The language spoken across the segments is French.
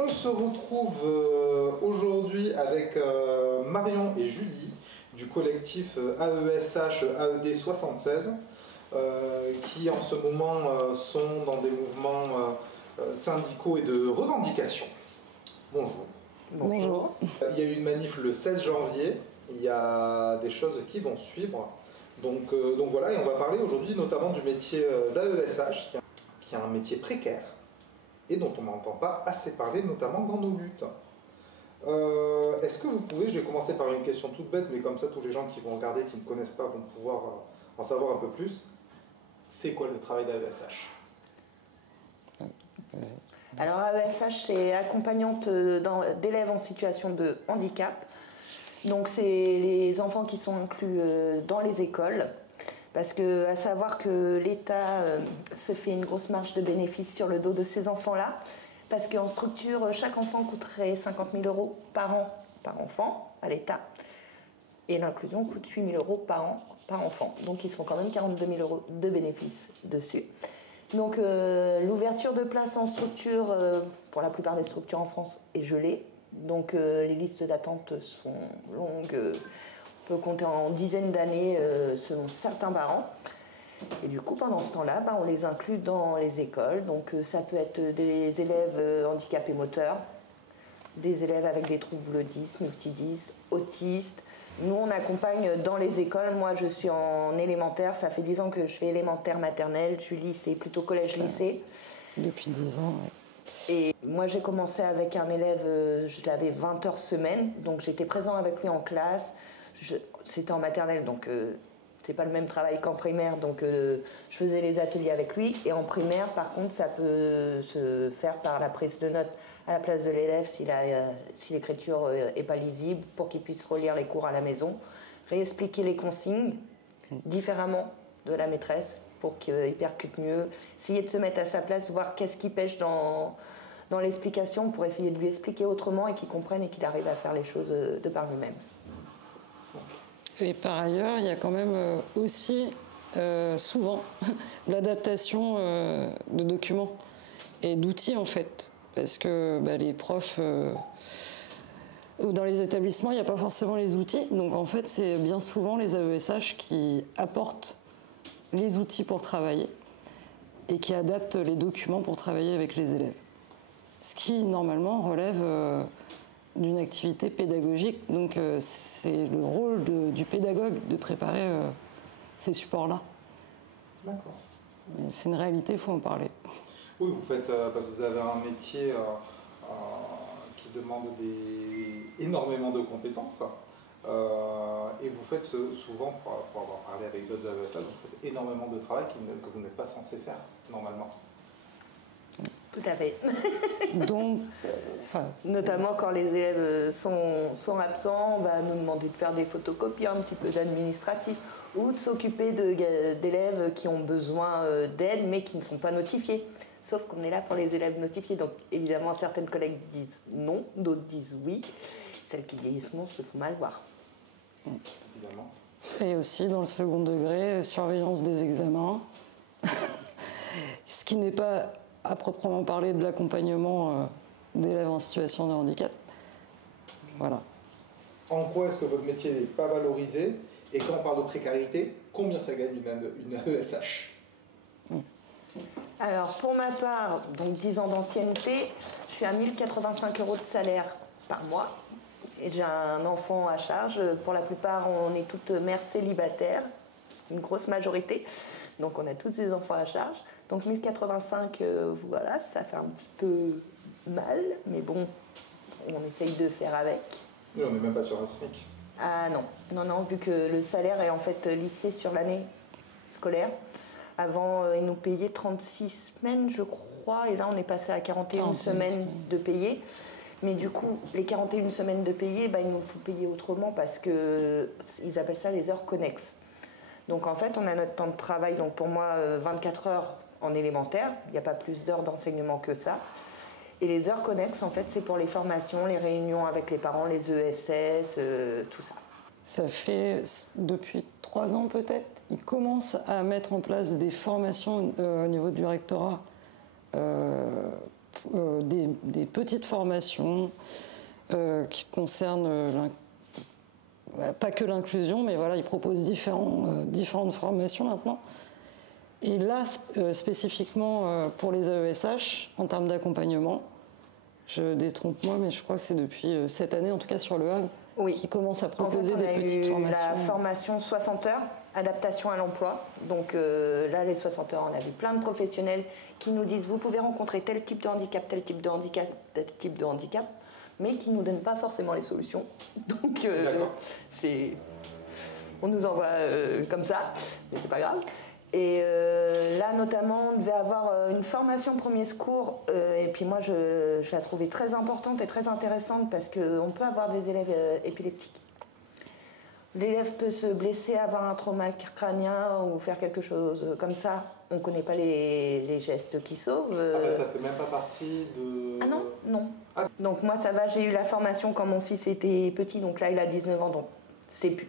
On se retrouve aujourd'hui avec Marion et Julie du collectif AESH AED 76 qui en ce moment sont dans des mouvements syndicaux et de revendication. Bonjour. Bonjour. Il y a eu une manif le 16 janvier, il y a des choses qui vont suivre. Donc voilà, et on va parler aujourd'hui notamment du métier d'AESH, qui est un métier précaire et dont on n'entend pas assez parler, notamment dans nos luttes. Est-ce que vous pouvez, je vais commencer par une question toute bête, mais comme ça tous les gens qui vont regarder, qui ne connaissent pas, vont pouvoir en savoir un peu plus. C'est quoi le travail d'AESH ? Alors AESH, c'est accompagnante d'élèves en situation de handicap. Donc c'est les enfants qui sont inclus dans les écoles. Parce que, à savoir que l'État se fait une grosse marge de bénéfices sur le dos de ces enfants-là. Parce qu'en structure, chaque enfant coûterait 50 000 € par an, par enfant, à l'État. Et l'inclusion coûte 8 000 € par an, par enfant. Donc ils font quand même 42 000 € de bénéfices dessus. Donc l'ouverture de places en structure, pour la plupart des structures en France, est gelée. Donc les listes d'attente sont longues. On peut compter en dizaines d'années selon certains parents. Et du coup, pendant ce temps-là, on les inclut dans les écoles. Donc ça peut être des élèves handicapés moteurs, des élèves avec des troubles 10, multi-10, autistes. Nous, on accompagne dans les écoles. Moi, je suis en élémentaire. Ça fait 10 ans que je fais élémentaire, maternelle. Julie, c'est plutôt collège-lycée. Depuis 10 ans, oui. Et moi, j'ai commencé avec un élève, je l'avais 20 heures semaine. Donc j'étais présent avec lui en classe. C'était en maternelle, donc c'est pas le même travail qu'en primaire, donc je faisais les ateliers avec lui. Et en primaire, par contre, ça peut se faire par la prise de notes à la place de l'élève si l'écriture est pas lisible, pour qu'il puisse relire les cours à la maison, réexpliquer les consignes différemment de la maîtresse pour qu'il percute mieux, essayer de se mettre à sa place, voir qu'est-ce qui pêche dans l'explication pour essayer de lui expliquer autrement et qu'il comprenne et qu'il arrive à faire les choses de par lui-même. Et par ailleurs, il y a quand même aussi souvent l'adaptation de documents et d'outils en fait. Parce que les profs, dans les établissements, il n'y a pas forcément les outils. Donc en fait, c'est bien souvent les AESH qui apportent les outils pour travailler et qui adaptent les documents pour travailler avec les élèves. Ce qui, normalement, relève d'une activité pédagogique. Donc c'est le rôle du pédagogue de préparer ces supports-là. D'accord. C'est une réalité, il faut en parler. Oui, vous faites, parce que vous avez un métier qui demande énormément de compétences. Et vous faites souvent, pour avoir parlé avec d'autres AESH, vous faites énormément de travail que vous n'êtes pas censé faire normalement. Tout à fait. Donc, notamment quand les élèves sont absents, on va nous demander de faire des photocopies, un petit peu d'administratif, ou de s'occuper d'élèves qui ont besoin d'aide mais qui ne sont pas notifiés. Sauf qu'on est là pour les élèves notifiés. Donc évidemment, certaines collègues disent non, d'autres disent oui. Celles qui disent non se font mal voir. Évidemment. Et aussi, dans le second degré, surveillance des examens. Ce qui n'est pas à proprement parler de l'accompagnement d'élèves en situation de handicap. Voilà. En quoi est-ce que votre métier n'est pas valorisé? Et quand on parle de précarité, combien ça gagne une AESH? Alors pour ma part, donc 10 ans d'ancienneté, je suis à 1 085 € de salaire par mois. Et j'ai un enfant à charge. Pour la plupart, on est toutes mères célibataires, une grosse majorité. Donc on a tous des enfants à charge. Donc 1085, voilà, ça fait un petit peu mal, mais bon, on essaye de faire avec. Oui, on n'est même pas sur un SMIC. Ah non, vu que le salaire est en fait lissé sur l'année scolaire. Avant, ils nous payaient 36 semaines, je crois, et là on est passé à 41 semaines de payés. Mais du coup, les 41 semaines de payés, il nous faut payer autrement parce qu'ils appellent ça les heures connexes. Donc en fait, on a notre temps de travail, donc pour moi, 24 heures en élémentaire, il n'y a pas plus d'heures d'enseignement que ça. Et les heures connexes, en fait, c'est pour les formations, les réunions avec les parents, les ESS, tout ça. Ça fait depuis 3 ans peut-être, ils commencent à mettre en place des formations au niveau du rectorat des petites formations qui concernent pas que l'inclusion, mais voilà, ils proposent différentes formations maintenant. Et là, spécifiquement pour les AESH, en termes d'accompagnement, je détrompe-moi, mais je crois que c'est depuis cette année, en tout cas sur Le Havre, qui commence à proposer des petites formations. La formation 60 heures, adaptation à l'emploi. Donc là, les 60 heures, on a vu plein de professionnels qui nous disent vous pouvez rencontrer tel type de handicap, tel type de handicap, tel type de handicap, mais qui ne nous donnent pas forcément les solutions. Donc on nous envoie comme ça, mais c'est pas grave. Et là, notamment, on devait avoir une formation premier secours. Et puis moi, je la trouvais très importante et très intéressante parce qu'on peut avoir des élèves épileptiques. L'élève peut se blesser, avoir un trauma crânien ou faire quelque chose comme ça. On ne connaît pas les gestes qui sauvent. Ça fait même pas partie de... Ah non, non. Donc moi, ça va, j'ai eu la formation quand mon fils était petit. Donc là, il a 19 ans. Donc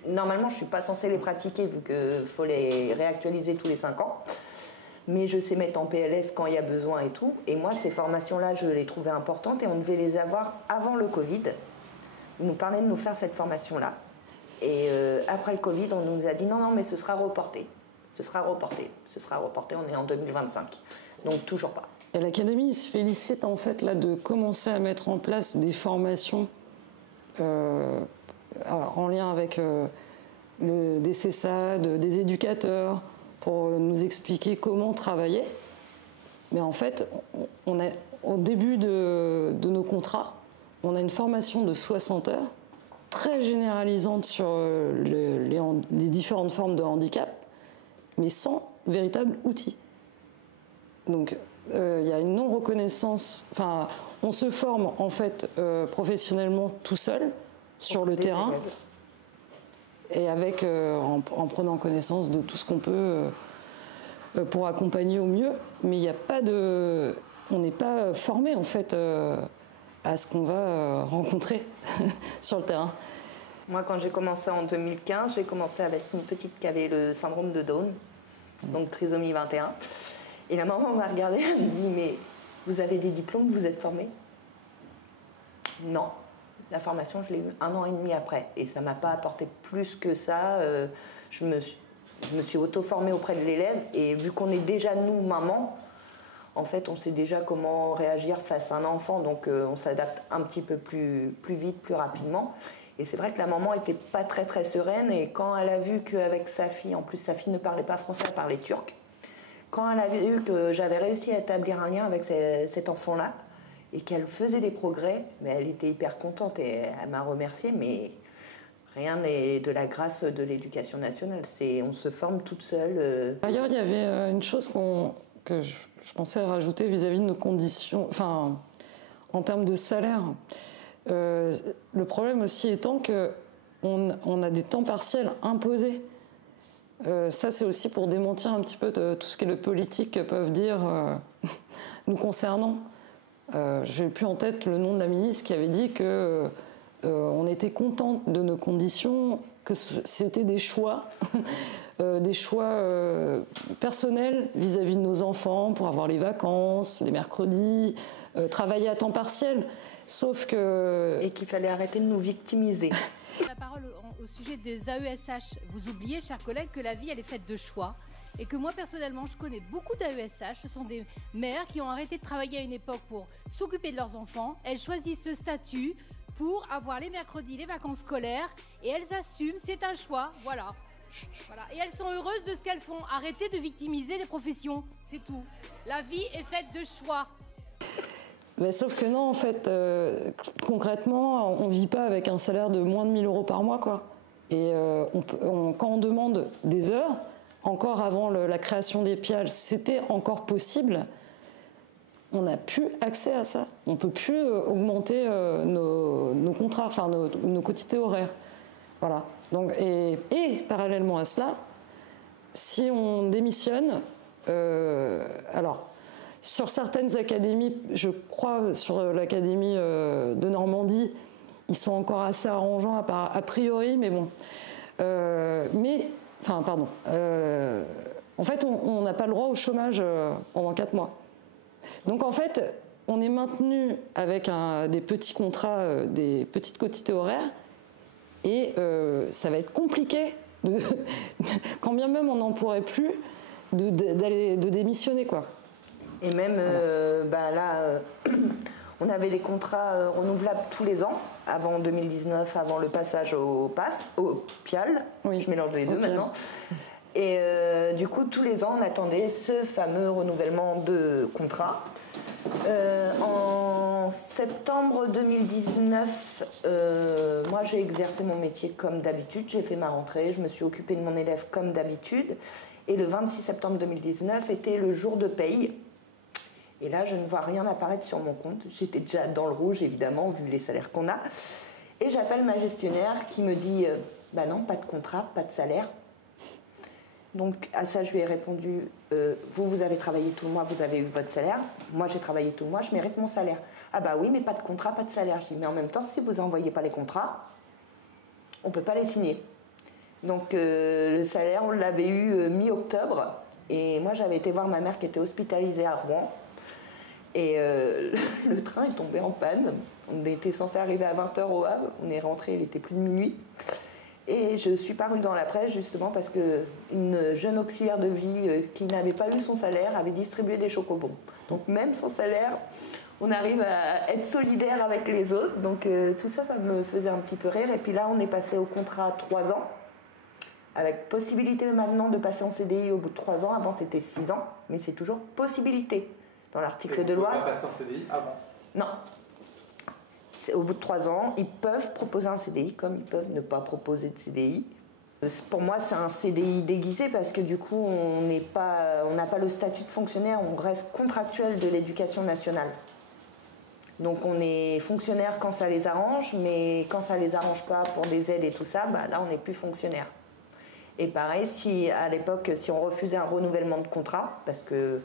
normalement, je ne suis pas censée les pratiquer vu qu'il faut les réactualiser tous les 5 ans. Mais je sais mettre en PLS quand il y a besoin et tout. Et moi, ces formations-là, je les trouvais importantes et on devait les avoir avant le Covid. Ils nous parlaient de nous faire cette formation-là. Et après le Covid, on nous a dit non, mais ce sera reporté. Ce sera reporté. Ce sera reporté, on est en 2025. Donc toujours pas. Et l'Académie se félicite en fait là de commencer à mettre en place des formations en lien avec des CESAD, des éducateurs, pour nous expliquer comment travailler. Mais en fait, au début de nos contrats, on a une formation de 60 heures, très généralisante sur les différentes formes de handicap, mais sans véritable outil. Donc, il y a une non-reconnaissance. Enfin, on se forme en fait professionnellement tout seul sur le terrain et avec en prenant connaissance de tout ce qu'on peut pour accompagner au mieux. Mais il n'y a pas de, on n'est pas formé en fait à ce qu'on va rencontrer sur le terrain. Moi, quand j'ai commencé en 2015, j'ai commencé avec une petite qui avait le syndrome de Down, donc trisomie 21. Et la maman m'a regardée, elle me dit « Mais vous avez des diplômes, vous êtes formée ?» Non. La formation, je l'ai eue 1 an et demi après. Et ça ne m'a pas apporté plus que ça. Je me suis auto-formée auprès de l'élève. Et vu qu'on est déjà, nous, maman, en fait, on sait déjà comment réagir face à un enfant. Donc, on s'adapte un petit peu plus vite, plus rapidement. Et c'est vrai que la maman n'était pas très, très sereine. Et quand elle a vu qu'avec sa fille, en plus, sa fille ne parlait pas français, elle parlait turc. Quand elle a vu que j'avais réussi à établir un lien avec cet enfant-là et qu'elle faisait des progrès, mais elle était hyper contente et elle m'a remerciée, mais rien n'est de la grâce de l'éducation nationale. On se forme toute seule. D'ailleurs, il y avait une chose que je pensais rajouter vis-à-vis de nos conditions, enfin, en termes de salaire. Le problème aussi étant qu'on a des temps partiels imposés. Ça, c'est aussi pour démentir un petit peu de tout ce que les politiques peuvent dire nous concernant. Je n'ai plus en tête le nom de la ministre qui avait dit qu'on était contente de nos conditions, que c'était des choix, des choix personnels vis-à-vis de nos enfants pour avoir les vacances, les mercredis, travailler à temps partiel. Sauf que... Et qu'il fallait arrêter de nous victimiser. La parole au sujet des AESH. Vous oubliez, chers collègues, que la vie, elle est faite de choix. Et que moi, personnellement, je connais beaucoup d'AESH. Ce sont des mères qui ont arrêté de travailler à une époque pour s'occuper de leurs enfants. Elles choisissent ce statut pour avoir les mercredis, les vacances scolaires. Et elles assument, c'est un choix, voilà. Voilà. Et elles sont heureuses de ce qu'elles font. Arrêtez de victimiser les professions, c'est tout. La vie est faite de choix. Mais sauf que non, en fait, concrètement, on ne vit pas avec un salaire de moins de 1 000 € par mois, quoi. Et quand on demande des heures, encore avant la création des PIAL, c'était encore possible, on n'a plus accès à ça. On ne peut plus augmenter nos contrats, enfin nos quotités horaires. Voilà. Donc, et parallèlement à cela, si on démissionne, alors... Sur certaines académies, je crois sur l'académie de Normandie, ils sont encore assez arrangeants a priori, mais bon. En fait, on n'a pas le droit au chômage pendant 4 mois. Donc en fait, on est maintenu avec des petits contrats, des petites quotités horaires, et ça va être compliqué, quand bien même on n'en pourrait plus, de démissionner, quoi. Et même on avait des contrats renouvelables tous les ans, avant 2019, avant le passage au PIAL. Oui, je mélange les deux maintenant. Et du coup, tous les ans, on attendait ce fameux renouvellement de contrat. En septembre 2019, moi j'ai exercé mon métier comme d'habitude, j'ai fait ma rentrée, je me suis occupée de mon élève comme d'habitude. Et le 26 septembre 2019 était le jour de paye. Et là, je ne vois rien apparaître sur mon compte. J'étais déjà dans le rouge, évidemment, vu les salaires qu'on a. Et j'appelle ma gestionnaire qui me dit bah non, pas de contrat, pas de salaire. Donc à ça, je lui ai répondu vous avez travaillé tout le mois, vous avez eu votre salaire. Moi, j'ai travaillé tout le mois, je mérite mon salaire. Ah bah oui, mais pas de contrat, pas de salaire. Je dis mais en même temps, si vous n'envoyez pas les contrats, on ne peut pas les signer. Donc le salaire, on l'avait eu mi-octobre. Et moi, j'avais été voir ma mère qui était hospitalisée à Rouen. Et le train est tombé en panne. On était censé arriver à 20h au Havre. On est rentré, il était plus de minuit. Et je suis parue dans la presse justement parce qu'une jeune auxiliaire de vie qui n'avait pas eu son salaire avait distribué des chocobons. Donc même sans salaire, on arrive à être solidaire avec les autres. Donc tout ça, ça me faisait un petit peu rire. Et puis là, on est passé au contrat 3 ans. Avec possibilité maintenant de passer en CDI au bout de 3 ans. Avant, c'était 6 ans. Mais c'est toujours possibilité. Dans l'article de loi. Ils peuvent pas passer en CDI avant. Non. Au bout de 3 ans, ils peuvent proposer un CDI comme ils peuvent ne pas proposer de CDI. Pour moi, c'est un CDI déguisé parce que du coup, on n'a pas le statut de fonctionnaire, on reste contractuel de l'éducation nationale. Donc on est fonctionnaire quand ça les arrange, mais quand ça les arrange pas pour des aides et tout ça, bah là on n'est plus fonctionnaire. Et pareil, si à l'époque, si on refusait un renouvellement de contrat, parce que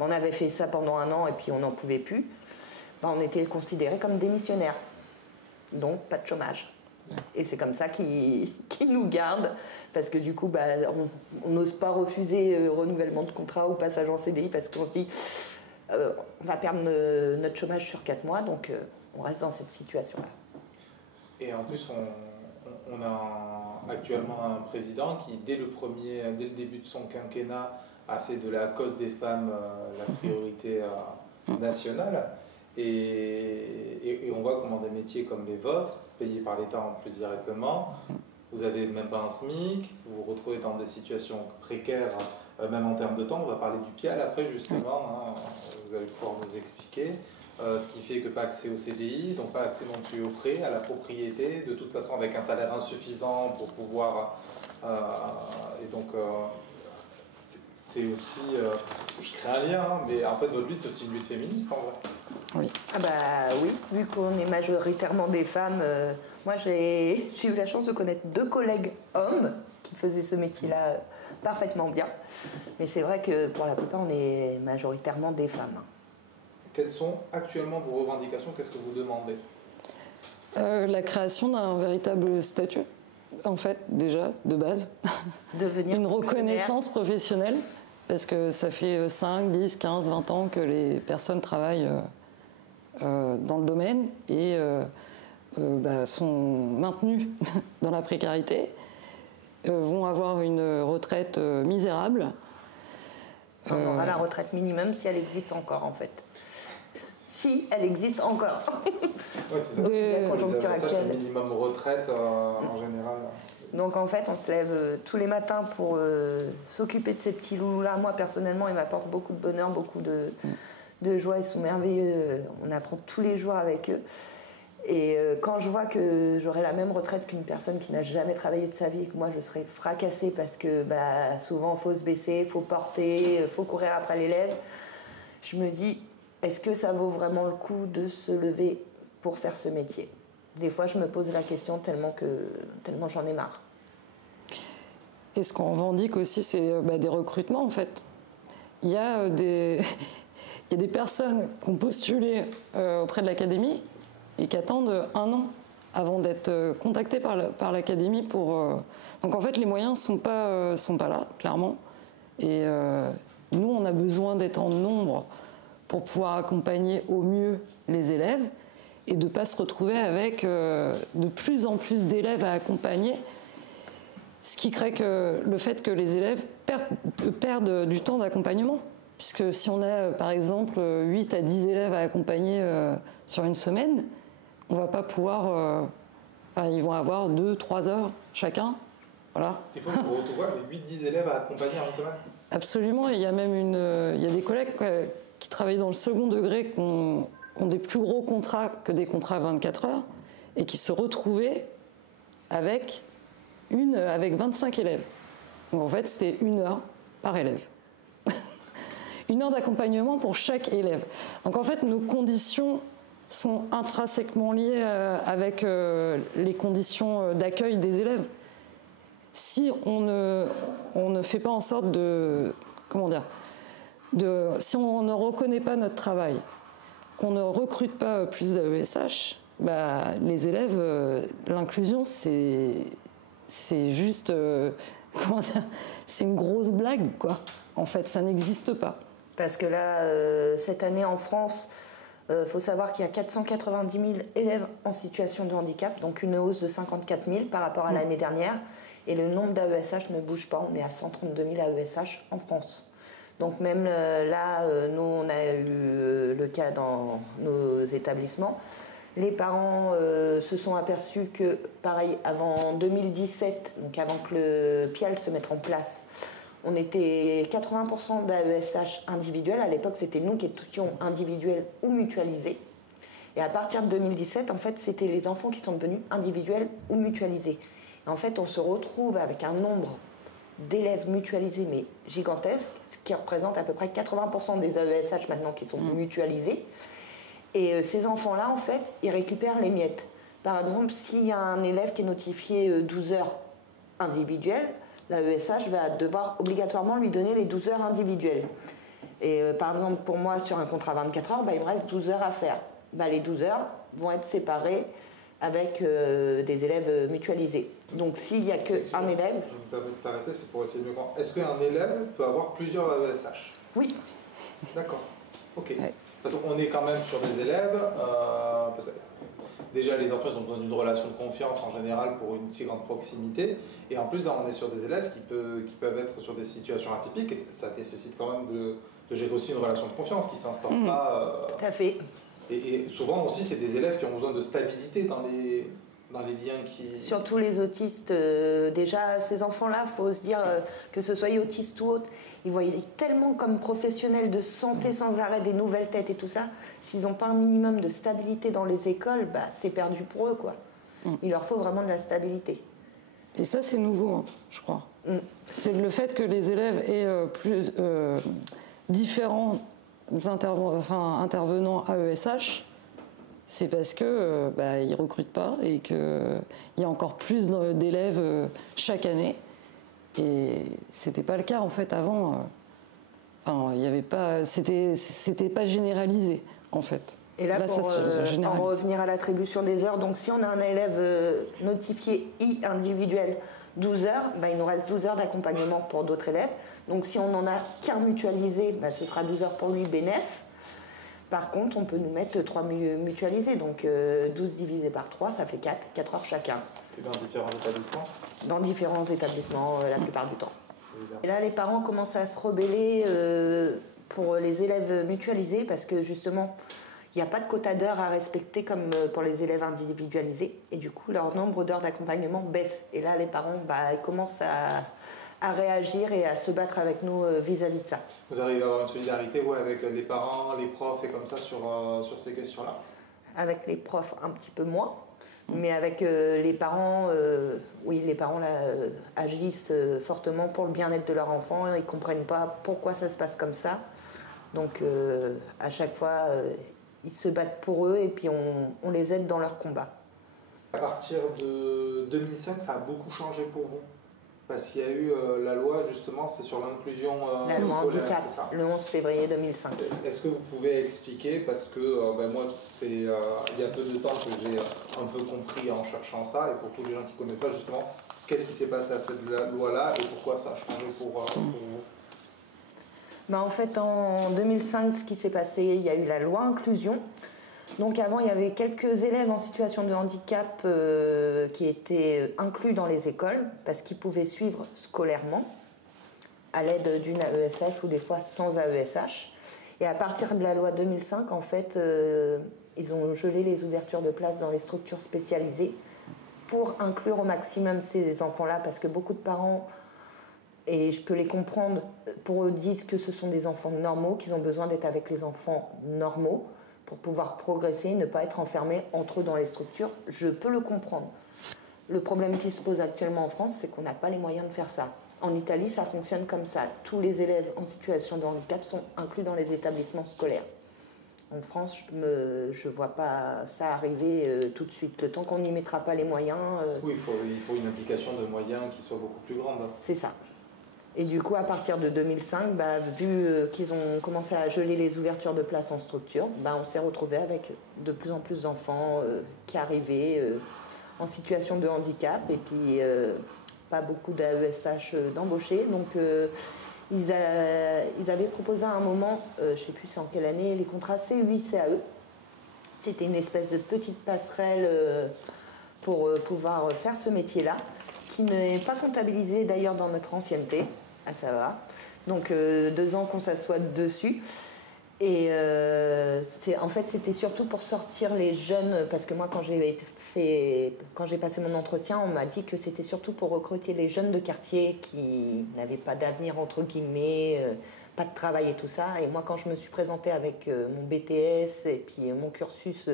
on avait fait ça pendant 1 an et puis on n'en pouvait plus, ben on était considéré comme démissionnaire. Donc pas de chômage. Et c'est comme ça qu'ils nous gardent, parce que du coup, bah, on n'ose pas refuser renouvellement de contrat ou passage en CDI, parce qu'on se dit, on va perdre notre chômage sur 4 mois, donc on reste dans cette situation-là. Et en plus, on a actuellement un président qui, dès le début de son quinquennat, a fait de la cause des femmes la priorité nationale. Et on voit comment des métiers comme les vôtres, payés par l'État en plus directement, vous n'avez même pas un SMIC, vous vous retrouvez dans des situations précaires, même en termes de temps. On va parler du PIAL après, justement, hein, vous allez pouvoir nous expliquer. Ce qui fait que pas accès au CDI, donc pas accès non plus au prêt, à la propriété, de toute façon avec un salaire insuffisant pour pouvoir... et donc c'est aussi... je crée un lien, hein, mais en fait votre lutte c'est aussi une lutte féministe en vrai. Oui. Ah bah oui, vu qu'on est majoritairement des femmes, moi j'ai eu la chance de connaître 2 collègues hommes qui faisaient ce métier-là parfaitement bien. Mais c'est vrai que pour la plupart on est majoritairement des femmes. Quelles sont actuellement vos revendications? Qu'est-ce que vous demandez? La création d'un véritable statut, en fait, déjà, de base. Devenir une reconnaissance professionnelle, parce que ça fait 5, 10, 15, 20 ans que les personnes travaillent dans le domaine et sont maintenues dans la précarité, vont avoir une retraite misérable. On aura la retraite minimum si elle existe encore, en fait. Si elle existe encore. Oui, c'est ça. La conjoncture actuelle. C'est le minimum retraite en général. Donc en fait, on se lève tous les matins pour s'occuper de ces petits loulous-là. Moi, personnellement, ils m'apportent beaucoup de bonheur, beaucoup de joie. Ils sont merveilleux. On apprend tous les jours avec eux. Et quand je vois que j'aurai la même retraite qu'une personne qui n'a jamais travaillé de sa vie, et que moi, je serai fracassée parce que souvent, il faut se baisser, il faut porter, il faut courir après l'élève, je me dis... Est-ce que ça vaut vraiment le coup de se lever pour faire ce métier? Des fois, je me pose la question tellement j'en ai marre. Et ce qu'on revendique aussi, c'est des recrutements, en fait. Il y a des personnes qui ont postulé auprès de l'académie et qui attendent 1 an avant d'être contactées par l'académie pour... Donc, en fait, les moyens sont pas là, clairement. Et nous, on a besoin d'être en nombre pour pouvoir accompagner au mieux les élèves et de ne pas se retrouver avec de plus en plus d'élèves à accompagner, ce qui crée que le fait que les élèves perdent du temps d'accompagnement. Puisque si on a par exemple 8 à 10 élèves à accompagner sur une semaine, on ne va pas pouvoir... ils vont avoir 2-3 heures chacun. Voilà. Il faut retrouver les 8-10 élèves à accompagner en une semaine. Absolument, il y a même il y a des collègues qui travaillent dans le second degré qui ont des plus gros contrats que des contrats à 24 heures et qui se retrouvaient avec 25 élèves. Donc en fait, c'était 1 heure par élève. 1 heure d'accompagnement pour chaque élève. Donc en fait, nos conditions sont intrinsèquement liées avec les conditions d'accueil des élèves. Si on ne fait pas en sorte si on ne reconnaît pas notre travail, qu'on ne recrute pas plus d'AESH, les élèves, l'inclusion, c'est juste, c'est une grosse blague, quoi. En fait, ça n'existe pas. Parce que là, cette année en France, faut savoir qu'il y a 490 000 élèves en situation de handicap, donc une hausse de 54 000 par rapport à l'année dernière. Et le nombre d'AESH ne bouge pas, on est à 132 000 AESH en France. Donc même là, nous, on a eu le cas dans nos établissements. Les parents se sont aperçus que, pareil, avant 2017, donc avant que le PIAL se mette en place, on était 80% d'AESH individuels. À l'époque, c'était nous qui étions individuels ou mutualisés. Et à partir de 2017, en fait, c'était les enfants qui sont devenus individuels ou mutualisés. Et en fait, on se retrouve avec un nombre d'élèves mutualisés, mais gigantesque, ce qui représente à peu près 80% des AESH maintenant qui sont mutualisés. Et ces enfants-là, en fait, ils récupèrent les miettes. Par exemple, s'il y a un élève qui est notifié 12 heures individuelles, l'AESH va devoir obligatoirement lui donner les 12 heures individuelles. Et par exemple, pour moi, sur un contrat 24 heures, il me reste 12 heures à faire. Les 12 heures vont être séparées avec des élèves mutualisés. Donc s'il n'y a qu'un élève... Je me permets de t'arrêter, c'est pour essayer de mieux comprendre. Est-ce qu'un élève peut avoir plusieurs AESH? Oui. D'accord. Ok. Ouais. Parce qu'on est quand même sur des élèves... déjà, les enfants ils ont besoin d'une relation de confiance en général pour une si grande proximité. Et en plus, là, on est sur des élèves qui peuvent être sur des situations atypiques. Et ça nécessite quand même de gérer aussi une relation de confiance qui ne s'instaure pas... Tout à fait. Et souvent aussi, c'est des élèves qui ont besoin de stabilité dans les liens qui... Surtout les autistes. Déjà, ces enfants-là, il faut se dire que ce soit autistes ou autres, ils voient tellement comme professionnels de santé sans arrêt des nouvelles têtes et tout ça. S'ils n'ont pas un minimum de stabilité dans les écoles, c'est perdu pour eux, quoi. Il leur faut vraiment de la stabilité. Et ça, c'est nouveau, je crois. C'est le fait que les élèves aient différents intervenants AESH, c'est parce que ils recrutent pas et qu'il y a encore plus d'élèves chaque année. Et c'était pas le cas en fait avant. Il y avait pas, c'était pas généralisé en fait. Et là, pour en revenir à l'attribution des heures, donc si on a un élève notifié I individuel 12 heures, il nous reste 12 heures d'accompagnement pour d'autres élèves. Donc si on n'en a qu'un mutualisé, ce sera 12 heures pour lui, bénéf. Par contre, on peut nous mettre 3 mutualisés, donc 12 divisé par 3, ça fait 4 heures chacun. Et dans différents établissements? Dans différents établissements, la plupart du temps. Et là, les parents commencent à se rebeller pour les élèves mutualisés, parce que justement, il n'y a pas de quota d'heures à respecter comme pour les élèves individualisés. Et du coup, leur nombre d'heures d'accompagnement baisse. Et là, les parents ils commencent à réagir et à se battre avec nous vis-à-vis de ça. Vous arrivez à avoir une solidarité avec les parents, les profs et comme ça sur ces questions-là? Avec les profs, un petit peu moins. Mais avec les parents, oui, les parents là, agissent fortement pour le bien-être de leur enfant. Ils ne comprennent pas pourquoi ça se passe comme ça. Donc, à chaque fois, ils se battent pour eux et puis on les aide dans leur combat. À partir de 2005, ça a beaucoup changé pour vous? Parce qu'il y a eu la loi, justement, c'est sur l'inclusion la loi scolaire, handicap, c'est ça? le 11 février 2005. Est-ce que vous pouvez expliquer, parce que moi, c'est il y a peu de temps que j'ai un peu compris en cherchant ça, et pour tous les gens qui ne connaissent pas, justement, qu'est-ce qui s'est passé à cette loi-là et pourquoi ça a changé pour vous? En fait, en 2005, ce qui s'est passé, il y a eu la loi inclusion. Donc avant, il y avait quelques élèves en situation de handicap qui étaient inclus dans les écoles parce qu'ils pouvaient suivre scolairement à l'aide d'une AESH ou des fois sans AESH. Et à partir de la loi 2005, en fait, ils ont gelé les ouvertures de places dans les structures spécialisées pour inclure au maximum ces enfants-là parce que beaucoup de parents, et je peux les comprendre, pour eux disent que ce sont des enfants normaux, qu'ils ont besoin d'être avec les enfants normaux pour pouvoir progresser, ne pas être enfermés entre eux dans les structures. Je peux le comprendre. Le problème qui se pose actuellement en France, c'est qu'on n'a pas les moyens de faire ça. En Italie, ça fonctionne comme ça. Tous les élèves en situation de handicap sont inclus dans les établissements scolaires. En France, je ne vois pas ça arriver tout de suite. Le temps qu'on n'y mettra pas les moyens... Oui, il faut une application de moyens qui soit beaucoup plus grande. C'est ça. Et du coup, à partir de 2005, vu qu'ils ont commencé à geler les ouvertures de places en structure, on s'est retrouvé avec de plus en plus d'enfants qui arrivaient en situation de handicap et puis pas beaucoup d'AESH d'embauchés. Donc, ils avaient proposé à un moment, je ne sais plus c'est en quelle année, les contrats CUI-CAE. C'était une espèce de petite passerelle pour pouvoir faire ce métier-là, qui n'est pas comptabilisé d'ailleurs dans notre ancienneté. Ah, ça va. Donc 2 ans qu'on s'assoit dessus. Et en fait, c'était surtout pour sortir les jeunes, parce que moi, quand j'ai passé mon entretien, on m'a dit que c'était surtout pour recruter les jeunes de quartier qui n'avaient pas d'avenir, entre guillemets, pas de travail et tout ça. Et moi, quand je me suis présentée avec mon BTS et puis mon cursus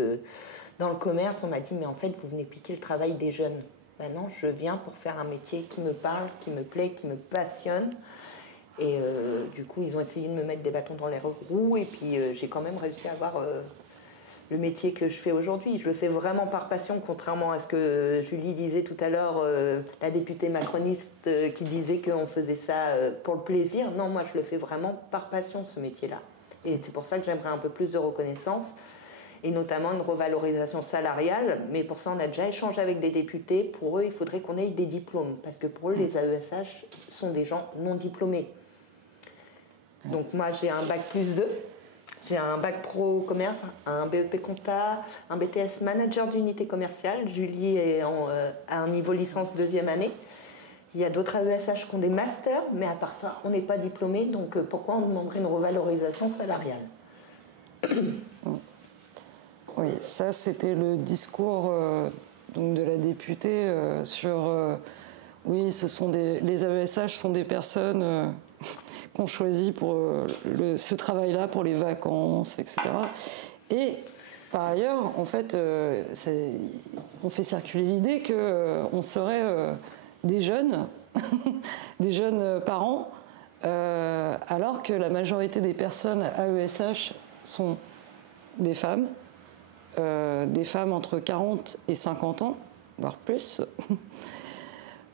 dans le commerce, on m'a dit, mais en fait, vous venez piquer le travail des jeunes. Maintenant, je viens pour faire un métier qui me parle, qui me plaît, qui me passionne. Et du coup, ils ont essayé de me mettre des bâtons dans les roues. Et puis, j'ai quand même réussi à avoir le métier que je fais aujourd'hui. Je le fais vraiment par passion, contrairement à ce que Julie disait tout à l'heure, la députée macroniste qui disait qu'on faisait ça pour le plaisir. Non, moi, je le fais vraiment par passion, ce métier-là. Et c'est pour ça que j'aimerais un peu plus de reconnaissance, et notamment une revalorisation salariale. Mais pour ça, on a déjà échangé avec des députés. Pour eux, il faudrait qu'on ait des diplômes, parce que pour eux, les AESH sont des gens non diplômés. Donc moi, j'ai un bac plus 2, j'ai un bac pro commerce, un BEP compta, un BTS manager d'unité commerciale. Julie est à un niveau licence 2e année. Il y a d'autres AESH qui ont des masters, mais à part ça, on n'est pas diplômé. Donc pourquoi on demanderait une revalorisation salariale? Oui, ça c'était le discours donc de la députée sur oui, les AESH sont des personnes qu'on choisit pour ce travail-là, pour les vacances, etc. Et par ailleurs, en fait, on fait circuler l'idée qu'on serait des jeunes, des jeunes parents, alors que la majorité des personnes AESH sont des femmes entre 40 et 50 ans, voire plus.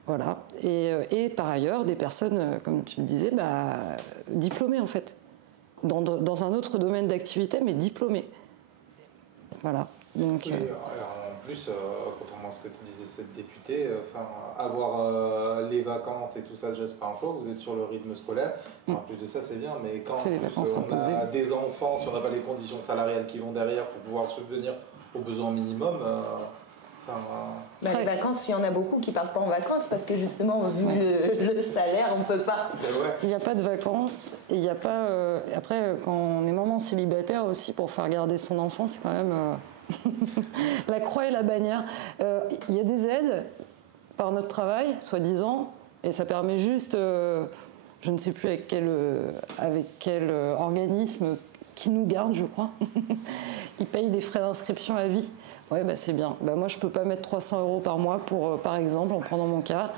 Voilà. Et par ailleurs, des personnes, comme tu le disais, diplômées en fait, dans un autre domaine d'activité, mais diplômées. Voilà. Donc, oui, en plus, contrairement à ce que tu disais cette députée, avoir les vacances et tout ça, déjà c'est pas un choix, vous êtes sur le rythme scolaire. En plus de ça, c'est bien, mais quand on a des enfants, si on n'a pas les conditions salariales qui vont derrière pour pouvoir subvenir aux besoins minimum... les vacances, il y en a beaucoup qui ne partent pas en vacances parce que justement, vu le salaire, on ne peut pas. Il n'y a pas de vacances et il n'y a pas... après, quand on est maman célibataire aussi, pour faire garder son enfant, c'est quand même la croix et la bannière. Il y a des aides par notre travail, soi-disant, et ça permet juste, je ne sais plus avec quel organisme qui nous garde, je crois. Ils payent des frais d'inscription à vie. Ouais, c'est bien. Moi, je ne peux pas mettre 300 € par mois, par exemple, en prenant mon cas,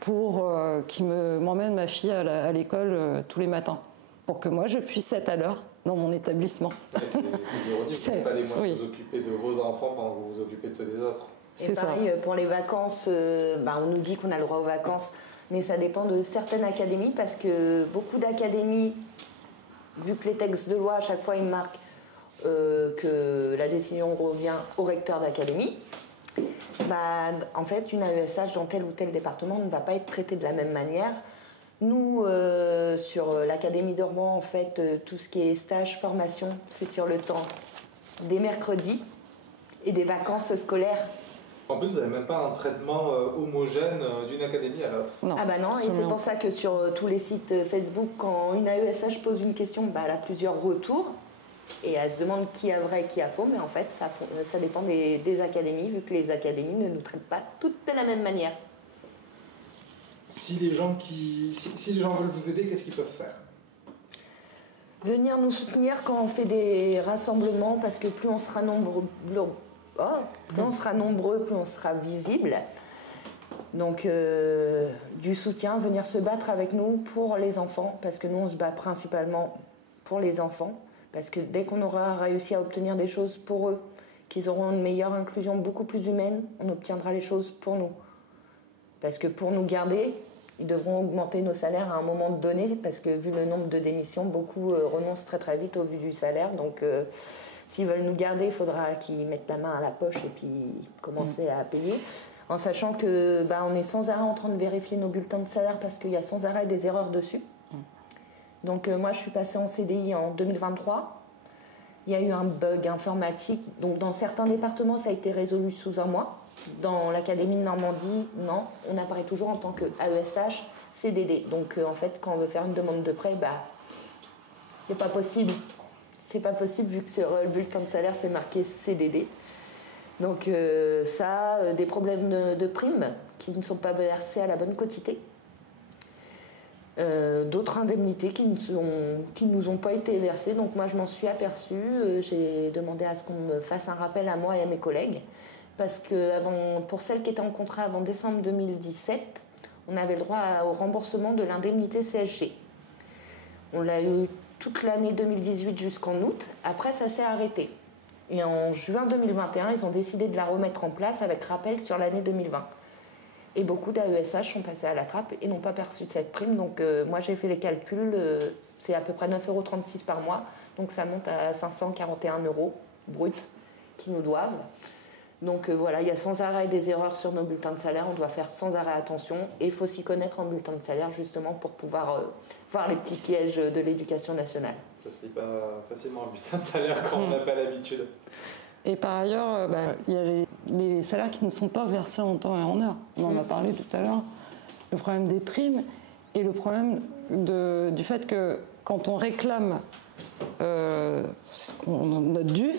pour qu'il m'emmène ma fille à l'école tous les matins, pour que moi, je puisse être à l'heure dans mon établissement. C'est ironique, vous n'avez pas les moyens de vous occuper de vos enfants pendant que vous vous occupez de ceux des autres. Et pareil, pour les vacances, on nous dit qu'on a le droit aux vacances, mais ça dépend de certaines académies, parce que beaucoup d'académies, vu que les textes de loi, à chaque fois, ils marquent que la décision revient au recteur d'académie, en fait, une AESH dans tel ou tel département ne va pas être traitée de la même manière Nous, sur l'Académie de Rouen, en fait, tout ce qui est stage, formation, c'est sur le temps des mercredis et des vacances scolaires. En plus, vous n'avez même pas un traitement homogène d'une académie à l'autre. Non, ah bah non, et c'est pour ça que sur tous les sites Facebook, quand une AESH pose une question, bah, elle a plusieurs retours. Et elle se demande qui a vrai et qui a faux, mais en fait, ça dépend des académies, vu que les académies ne nous traitent pas toutes de la même manière. Si les gens veulent vous aider, qu'est-ce qu'ils peuvent faire? Venir nous soutenir quand on fait des rassemblements, parce que plus on sera nombreux, plus on sera visible. Donc du soutien, venir se battre avec nous pour les enfants, parce que nous on se bat principalement pour les enfants, parce que dès qu'on aura réussi à obtenir des choses pour eux, qu'ils auront une meilleure inclusion beaucoup plus humaine, on obtiendra les choses pour nous. Parce que pour nous garder, ils devront augmenter nos salaires à un moment donné, parce que vu le nombre de démissions, beaucoup renoncent très très vite au vu du salaire. Donc s'ils veulent nous garder, il faudra qu'ils mettent la main à la poche et puis commencer à payer. En sachant que on est sans arrêt en train de vérifier nos bulletins de salaire parce qu'il y a sans arrêt des erreurs dessus. Donc moi je suis passée en CDI en 2023. Il y a eu un bug informatique. Donc dans certains départements ça a été résolu sous un mois. Dans l'Académie de Normandie, non, on apparaît toujours en tant que AESH CDD. Donc en fait quand on veut faire une demande de prêt, c'est pas possible. C'est pas possible vu que sur le bulletin de salaire c'est marqué CDD. Donc des problèmes de primes qui ne sont pas versées à la bonne quotité. D'autres indemnités qui ne nous ont pas été versées. Donc moi je m'en suis aperçue, j'ai demandé à ce qu'on me fasse un rappel à moi et à mes collègues. Parce que pour celles qui étaient en contrat avant décembre 2017, on avait le droit au remboursement de l'indemnité CSG. On l'a eu toute l'année 2018 jusqu'en août, après ça s'est arrêté. Et en juin 2021, ils ont décidé de la remettre en place avec rappel sur l'année 2020. Et beaucoup d'AESH sont passés à la trappe et n'ont pas perçu de cette prime. Donc moi j'ai fait les calculs, c'est à peu près 9,36 € par mois. Donc ça monte à 541 € bruts qui nous doivent. Donc voilà, il y a sans arrêt des erreurs sur nos bulletins de salaire. On doit faire sans arrêt attention. Et il faut s'y connaître en bulletin de salaire justement pour pouvoir voir les petits pièges de l'éducation nationale. Ça se lit pas facilement un bulletin de salaire quand on n'a pas l'habitude. Et par ailleurs, il y a les salaires qui ne sont pas versés en temps et en heure. On en a parlé tout à l'heure. Le problème des primes et le problème du fait que quand on réclame ce qu'on a dû,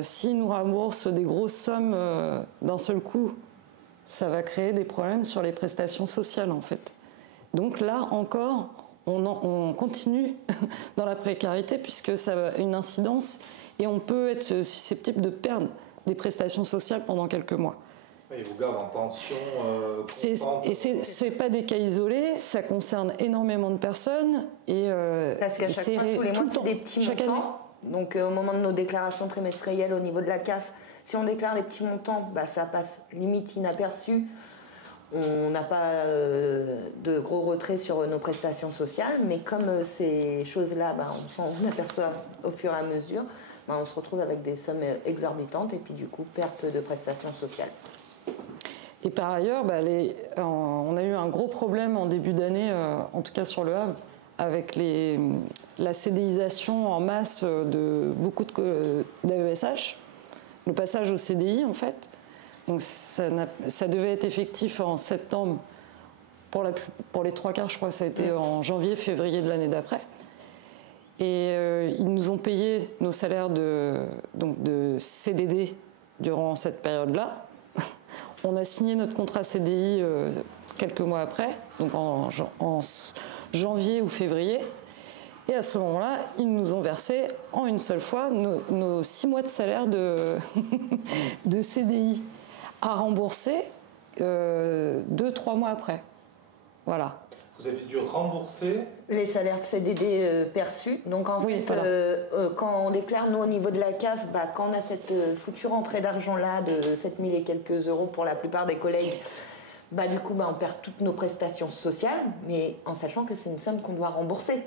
s'ils nous remboursent des grosses sommes d'un seul coup, ça va créer des problèmes sur les prestations sociales en fait. Donc là encore, on continue dans la précarité puisque ça a une incidence et on peut être susceptible de perdre des prestations sociales pendant quelques mois. Ils vous gardent en tension constante. Et c'est pas des cas isolés, ça concerne énormément de personnes. Parce qu'à chaque fois, tous les mois, c'est des petits montants. Donc au moment de nos déclarations trimestrielles au niveau de la CAF, si on déclare les petits montants, ça passe limite inaperçu. On n'a pas de gros retraits sur nos prestations sociales, mais comme ces choses-là, on s'en aperçoit au fur et à mesure, on se retrouve avec des sommes exorbitantes et puis du coup, perte de prestations sociales. Et par ailleurs, on a eu un gros problème en début d'année, en tout cas sur le Havre, avec la CDIsation en masse de beaucoup d'AESH, le passage au CDI en fait. Donc ça devait être effectif en septembre. Pour les trois quarts, je crois que ça a été en janvier, février de l'année d'après. Et ils nous ont payé nos salaires de CDD durant cette période-là. On a signé notre contrat CDI quelques mois après, donc en janvier ou février. Et à ce moment-là, ils nous ont versé en une seule fois nos 6 mois de salaire de CDI à rembourser 2-3 mois après. Voilà. Vous avez dû rembourser les salaires de CDD perçus. Donc en fait, quand on déclare, nous au niveau de la CAF, quand on a cette foutue rentrée d'argent-là de 7 000 et quelques euros pour la plupart des collègues, du coup on perd toutes nos prestations sociales, mais en sachant que c'est une somme qu'on doit rembourser.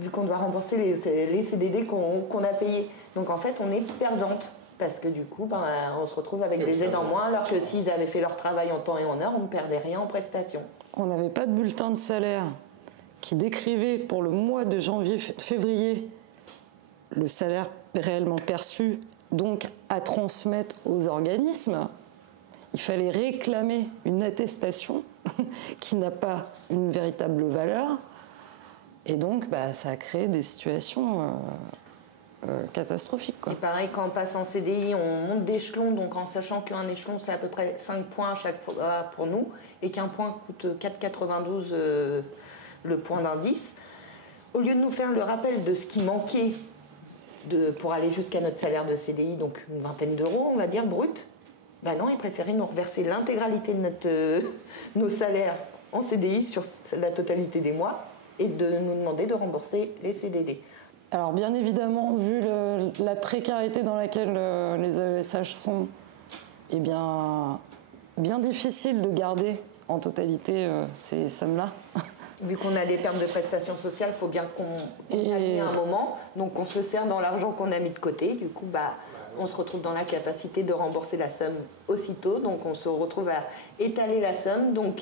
Vu qu'on doit rembourser les CDD qu'on a payés. Donc en fait, on est perdante. parce que du coup, on se retrouve avec des aides en moins, alors que s'ils avaient fait leur travail en temps et en heure, on ne perdait rien en prestations. On n'avait pas de bulletin de salaire qui décrivait pour le mois de janvier-février le salaire réellement perçu, donc à transmettre aux organismes. Il fallait réclamer une attestation qui n'a pas une véritable valeur. Et donc, ça a créé des situations catastrophiques, quoi. Et pareil, quand on passe en CDI, on monte d'échelon, donc en sachant qu'un échelon, c'est à peu près 5 points à chaque fois pour nous, et qu'un point coûte 4,92 le point d'indice. Au lieu de nous faire le rappel de ce qui manquait pour aller jusqu'à notre salaire de CDI, donc une vingtaine d'euros, on va dire, brut, non, ils préféraient nous reverser l'intégralité de nos salaires en CDI sur la totalité des mois et de nous demander de rembourser les CDD. Alors bien évidemment, vu la précarité dans laquelle les AESH sont, bien difficile de garder en totalité ces sommes-là. Vu qu'on a des termes de prestations sociales, il faut bien qu'on y à un moment. Donc on se sert dans l'argent qu'on a mis de côté. Du coup, on se retrouve dans la capacité de rembourser la somme aussitôt. Donc on se retrouve à étaler la somme. Donc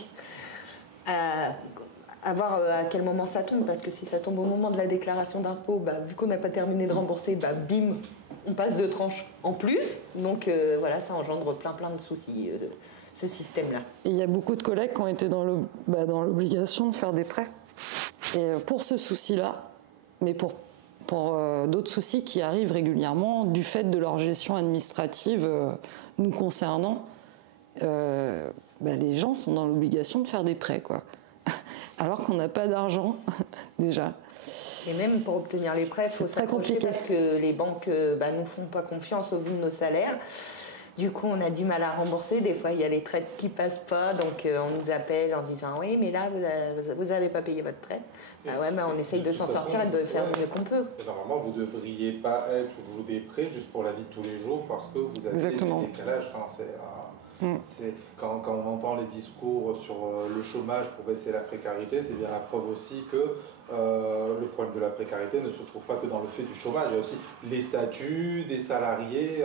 à voir à quel moment ça tombe. Parce que si ça tombe au moment de la déclaration d'impôt, vu qu'on n'a pas terminé de rembourser, bim, on passe 2 tranches en plus. Donc voilà, ça engendre plein de soucis. Ce système-là. Il y a beaucoup de collègues qui ont été dans l'obligation de faire des prêts. Et pour ce souci-là, mais pour d'autres soucis qui arrivent régulièrement du fait de leur gestion administrative nous concernant, les gens sont dans l'obligation de faire des prêts, quoi. Alors qu'on n'a pas d'argent, déjà. Et même pour obtenir les prêts, il faut s'accrocher parce que les banques nous font pas confiance au vu de nos salaires. Du coup, on a du mal à rembourser. Des fois, il y a les traites qui passent pas, donc on nous appelle en disant « Oui, mais là, vous n'avez pas payé votre traite. » on essaye de s'en sortir et de faire le mieux qu'on peut. Normalement, vous ne devriez pas être sous des prêts juste pour la vie de tous les jours parce que vous avez des décalages. Quand on entend les discours sur le chômage pour baisser la précarité, c'est bien la preuve aussi que le problème de la précarité ne se trouve pas que dans le fait du chômage. Il y a aussi les statuts des salariés.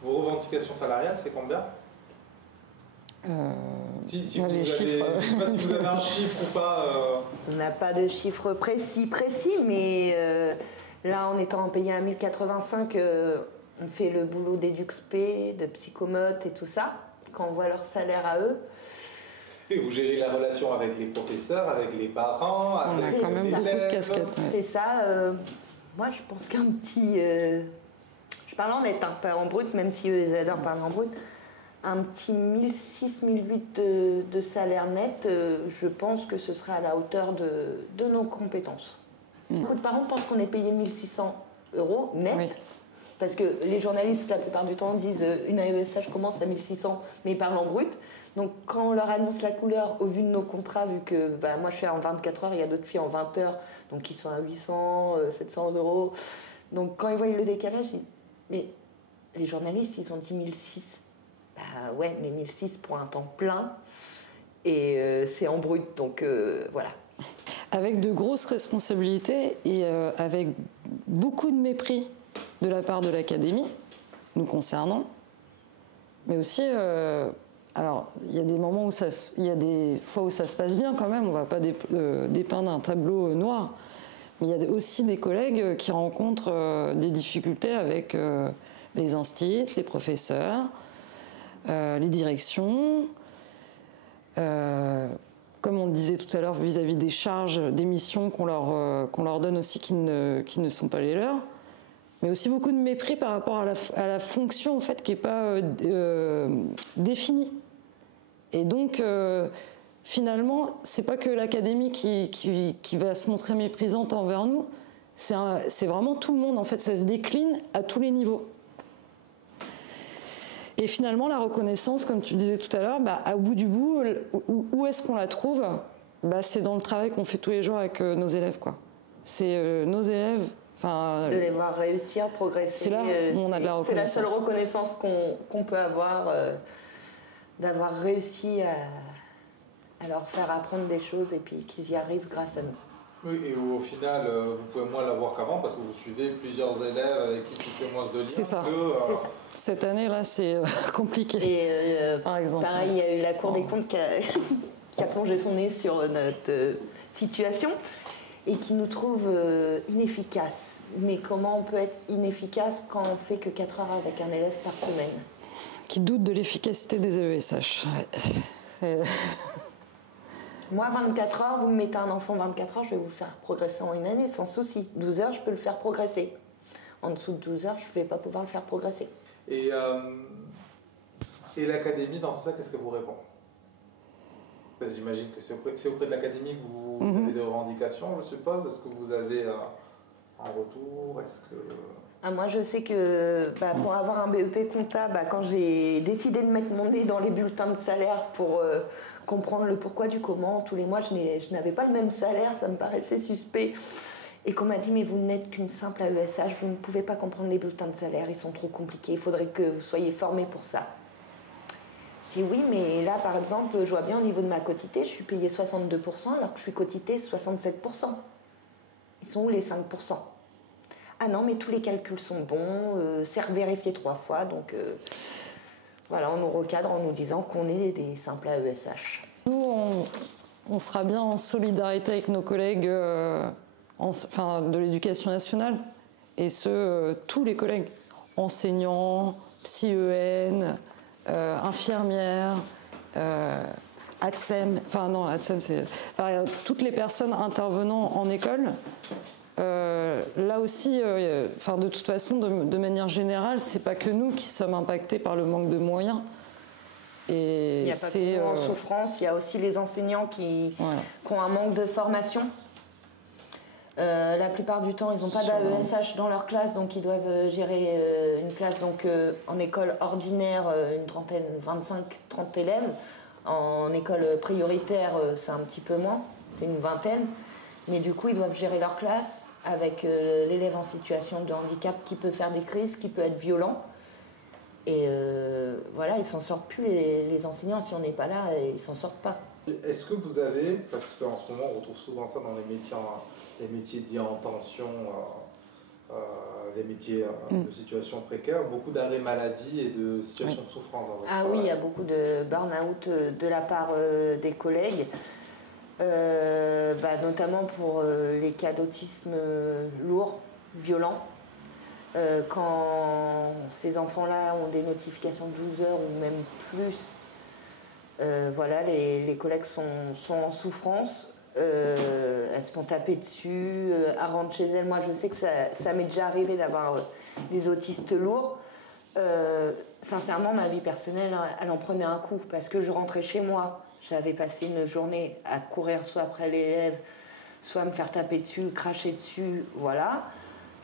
Vos revendications salariales, c'est combien si vous avez, je ne sais pas si vous avez un chiffre ou pas. On n'a pas de chiffre précis, mais là, en étant payé à 1085, on fait le boulot d'EduxP, de psychomote et tout ça, quand on voit leur salaire à eux. Et vous gérez la relation avec les professeurs, avec les parents, avec on a quand même beaucoup de casquettes. C'est ça. Moi, je pense qu'un petit... je parle en net, pas en brut, même si eux, les aidants parlent en brut. Un petit 1006-1008 de salaire net, je pense que ce serait à la hauteur de nos compétences. Beaucoup de parents pensent qu'on est payé 1600 € net, oui. Parce que les journalistes, la plupart du temps, disent une AESH commence à 1600, mais ils parlent en brut. Donc quand on leur annonce la couleur au vu de nos contrats, vu que moi je suis en 24 heures, il y a d'autres filles en 20 heures, donc ils sont à 800, 700 €. Donc quand ils voient le décalage, ils disent, mais les journalistes, ils ont dit 1006. Ouais, mais 1006 pour un temps plein, et c'est en brut, donc voilà. Avec de grosses responsabilités et avec beaucoup de mépris de la part de l'académie, nous concernant, mais aussi, alors il y a des moments où il y a des fois où ça se passe bien quand même, on ne va pas dépeindre un tableau noir, mais il y a aussi des collègues qui rencontrent des difficultés avec les instituts, les professeurs, les directions, comme on disait tout à l'heure vis-à-vis des charges, des missions qu'on leur donne aussi qui ne sont pas les leurs, mais aussi beaucoup de mépris par rapport à la fonction en fait qui n'est pas définie. Et donc finalement, c'est pas que l'académie qui va se montrer méprisante envers nous, c'est vraiment tout le monde en fait, ça se décline à tous les niveaux. Et finalement, la reconnaissance, comme tu disais tout à l'heure, au bout du bout, où est-ce qu'on la trouve ? C'est dans le travail qu'on fait tous les jours avec nos élèves, quoi. C'est nos élèves... de les voir réussir, progresser. C'est là où on a de la reconnaissance. C'est la seule reconnaissance qu'on peut avoir, d'avoir réussi à leur faire apprendre des choses et puis qu'ils y arrivent grâce à nous. Oui, et au final, vous pouvez moins l'avoir qu'avant parce que vous suivez plusieurs élèves avec qui tissez moins de liens. C'est ça. Que, Cette année-là, c'est compliqué. Et par exemple. pareil, il y a eu la Cour des comptes qui a plongé son nez sur notre situation et qui nous trouve inefficace. Mais comment on peut être inefficace quand on fait que 4 heures avec un élève par semaine? Qui doute de l'efficacité des AESH. Ouais. Moi, 24 heures, vous me mettez un enfant 24 heures, je vais vous faire progresser en une année, sans souci. 12 heures, je peux le faire progresser. En dessous de 12 heures, je ne vais pas pouvoir le faire progresser. Et l'académie, dans tout ça, qu'est-ce que vous répond? J'imagine que c'est auprès de l'académie que vous avez des revendications, je suppose. Est-ce que vous avez un retour? Moi, je sais que pour avoir un BEP compta, quand j'ai décidé de mettre mon nez dans les bulletins de salaire pour comprendre le pourquoi du comment, tous les mois, je n'avais pas le même salaire, ça me paraissait suspect. Et qu'on m'a dit, mais vous n'êtes qu'une simple AESH, vous ne pouvez pas comprendre les bulletins de salaire, ils sont trop compliqués, il faudrait que vous soyez formés pour ça. J'ai dit oui, mais là, par exemple, je vois bien au niveau de ma quotité, je suis payée 62%, alors que je suis quotitée 67%. Ils sont où les 5%? Ah non, mais tous les calculs sont bons, c'est vérifié 3 fois, donc voilà, on nous recadre en nous disant qu'on est des simples AESH. Nous, on sera bien en solidarité avec nos collègues de l'éducation nationale, et tous les collègues, enseignants, psy-EN, infirmières, ATSEM, ATSEM c'est... toutes les personnes intervenant en école. Là aussi, de toute façon, de manière générale, c'est pas que nous qui sommes impactés par le manque de moyens. Et il n'y a pas que nous en souffrance, il y a aussi les enseignants qui ont un manque de formation. La plupart du temps, ils n'ont pas d'AESH dans leur classe, donc ils doivent gérer une classe en école ordinaire, une trentaine, 25-30 élèves. En école prioritaire, c'est un petit peu moins, c'est une vingtaine. Mais du coup, ils doivent gérer leur classe avec l'élève en situation de handicap qui peut faire des crises, qui peut être violent. Et voilà, ils s'en sortent plus, les enseignants. Si on n'est pas là, ils s'en sortent pas. Est-ce que vous avez, parce qu'en ce moment, on retrouve souvent ça dans les métiers dits en tension, les métiers de situation précaire, beaucoup d'arrêts maladie et de situations de souffrance. Oui, il y a beaucoup de burn-out de la part des collègues. Notamment pour les cas d'autisme lourd, violent. Quand ces enfants-là ont des notifications de 12 heures ou même plus, les collègues sont en souffrance, elles se font taper dessus, elles rentrent chez elles. Moi, je sais que ça m'est déjà arrivé d'avoir des autistes lourds. Sincèrement, ma vie personnelle, elle en prenait un coup parce que je rentrais chez moi. J'avais passé une journée à courir soit après l'élève, soit à me faire taper dessus, cracher dessus, voilà.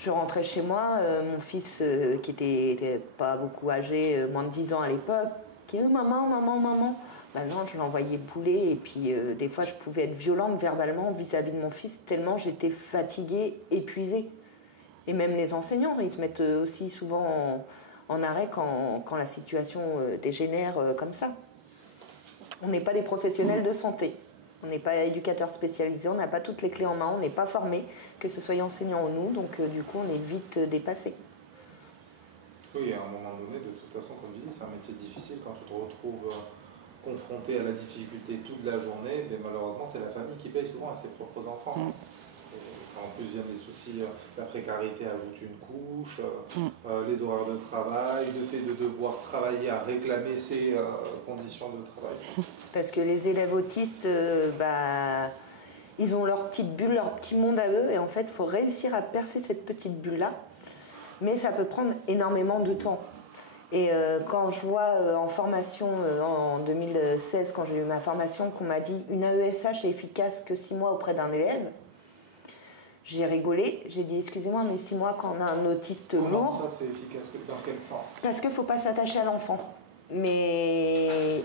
Je rentrais chez moi, mon fils qui était pas beaucoup âgé, moins de 10 ans à l'époque, qui dit maman. Maintenant, je l'envoyais bouler et puis des fois, je pouvais être violente verbalement vis-à-vis de mon fils tellement j'étais fatiguée, épuisée. Et même les enseignants, ils se mettent aussi souvent en arrêt quand la situation dégénère comme ça. On n'est pas des professionnels de santé, on n'est pas éducateurs spécialisés, on n'a pas toutes les clés en main, on n'est pas formés, que ce soit enseignants ou nous, donc du coup on est vite dépassés. Oui, à un moment donné, de toute façon, comme je dis, c'est un métier difficile quand tu te retrouves confronté à la difficulté toute la journée, mais malheureusement c'est la famille qui paye souvent à ses propres enfants. En plus, il y a des soucis, la précarité ajoute une couche, les horaires de travail, le fait de devoir travailler à réclamer ses conditions de travail. Parce que les élèves autistes, ils ont leur petite bulle, leur petit monde à eux, et en fait, il faut réussir à percer cette petite bulle-là, mais ça peut prendre énormément de temps. Et quand je vois en formation, en 2016, quand j'ai eu ma formation, qu'on m'a dit une AESH est efficace que 6 mois auprès d'un élève, j'ai rigolé, j'ai dit excusez-moi, mais 6 mois quand on a un autiste lourd. Comment ça c'est efficace? Dans quel sens? Parce qu'il ne faut pas s'attacher à l'enfant. Mais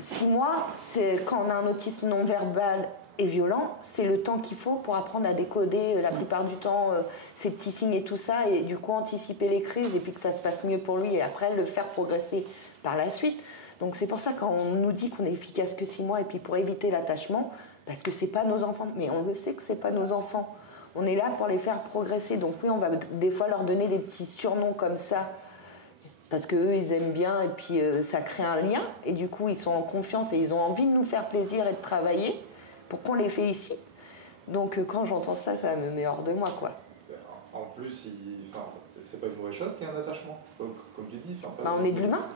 6 mois, c'est quand on a un autisme non verbal et violent, c'est le temps qu'il faut pour apprendre à décoder la plupart du temps ses petits signes et tout ça, et du coup anticiper les crises et puis que ça se passe mieux pour lui et après le faire progresser par la suite. Donc c'est pour ça quand on nous dit qu'on est efficace que 6 mois et puis pour éviter l'attachement, parce que c'est pas nos enfants. Mais on le sait que c'est pas nos enfants. On est là pour les faire progresser. Donc oui, on va des fois leur donner des petits surnoms comme ça, parce qu'eux, ils aiment bien, et puis ça crée un lien. Et du coup, ils sont en confiance et ils ont envie de nous faire plaisir et de travailler pour qu'on les félicite. Donc quand j'entends ça, ça me met hors de moi, quoi. En plus, c'est pas une mauvaise chose qu'il y ait un attachement, comme tu dis. On est de l'humain.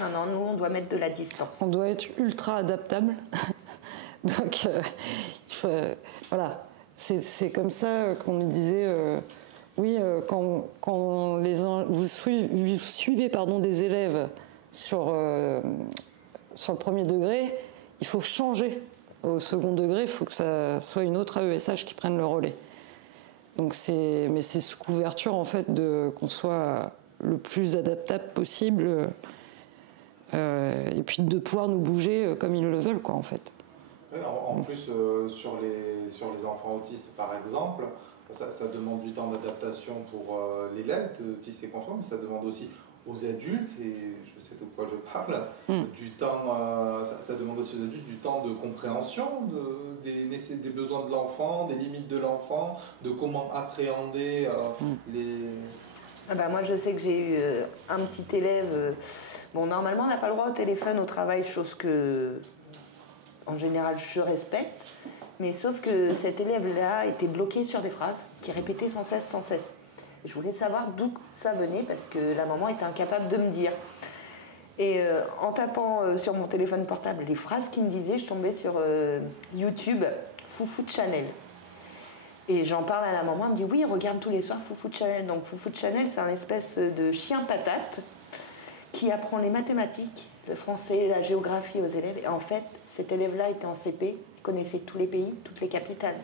Non, nous, on doit mettre de la distance. On doit être ultra adaptable. Donc, voilà. C'est comme ça qu'on nous disait, oui, quand vous suivez des élèves sur le premier degré, il faut changer. Au second degré, il faut que ça soit une autre AESH qui prenne le relais. Donc mais c'est sous couverture en fait qu'on soit le plus adaptable possible et puis de pouvoir nous bouger comme ils le veulent, quoi, en fait. En plus, sur les enfants autistes, par exemple, ça demande du temps d'adaptation pour l'élève de tisser confiance, mais ça demande aussi aux adultes, et je sais de quoi je parle, du temps, ça demande aussi aux adultes du temps de compréhension des besoins de l'enfant, des limites de l'enfant, de comment appréhender les... Moi, je sais que j'ai eu un petit élève. Bon, normalement, on n'a pas le droit au téléphone au travail, chose que, en général, je respecte. Mais sauf que cet élève-là était bloqué sur des phrases qui répétait sans cesse, sans cesse. Je voulais savoir d'où ça venait parce que la maman était incapable de me dire. Et en tapant sur mon téléphone portable les phrases qu'il me disait, je tombais sur YouTube Foufou Channel. Et j'en parle à la maman, elle me dit oui, regarde tous les soirs Foufou Channel. Donc Foufou Channel, c'est un espèce de chien patate qui apprend les mathématiques, le français, la géographie aux élèves. Et en fait, cet élève-là était en CP, il connaissait tous les pays, toutes les capitales.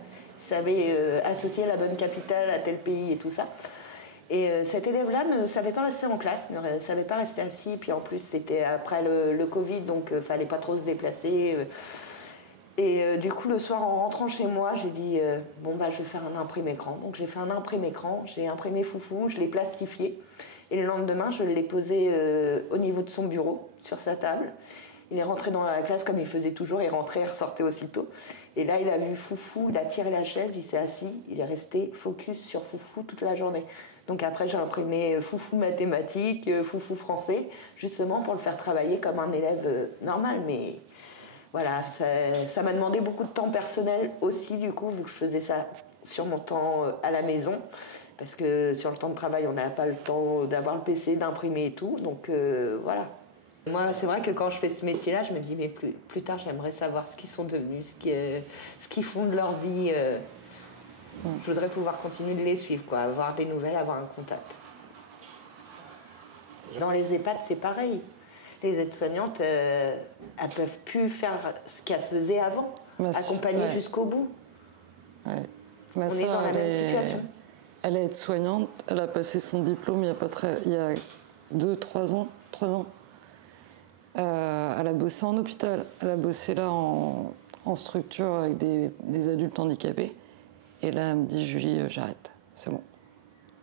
Il savait associer la bonne capitale à tel pays et tout ça. Et cet élève-là ne savait pas rester en classe, ne savait pas rester assis. Puis en plus, c'était après le Covid, donc il ne fallait pas trop se déplacer. Et du coup, le soir, en rentrant chez moi, j'ai dit je vais faire un imprimé écran. Donc j'ai fait un imprimé écran, j'ai imprimé Foufou, je l'ai plastifié. Et le lendemain, je l'ai posé au niveau de son bureau, sur sa table. Il est rentré dans la classe comme il faisait toujours, il rentrait et ressortait aussitôt. Et là, il a vu Foufou, il a tiré la chaise, il s'est assis, il est resté focus sur Foufou toute la journée. Donc après, j'ai imprimé Foufou mathématiques, Foufou français, justement pour le faire travailler comme un élève normal. Mais voilà, ça m'a demandé beaucoup de temps personnel aussi, du coup, vu que je faisais ça sur mon temps à la maison. Parce que sur le temps de travail, on n'a pas le temps d'avoir le PC, d'imprimer et tout. Donc voilà. Moi, c'est vrai que quand je fais ce métier-là, je me dis, mais plus tard, j'aimerais savoir ce qu'ils sont devenus, ce qu'ils font de leur vie. Je voudrais pouvoir continuer de les suivre, quoi, avoir des nouvelles, avoir un contact. Dans les EHPAD, c'est pareil. Les aides-soignantes, elles ne peuvent plus faire ce qu'elles faisaient avant, accompagner jusqu'au bout. Ouais. On est dans la même situation. Elle est aide-soignante, elle a passé son diplôme il y a 3 ans. Elle a bossé en hôpital, elle a bossé là en structure avec des adultes handicapés. Et là, elle me dit, Julie, j'arrête, c'est bon,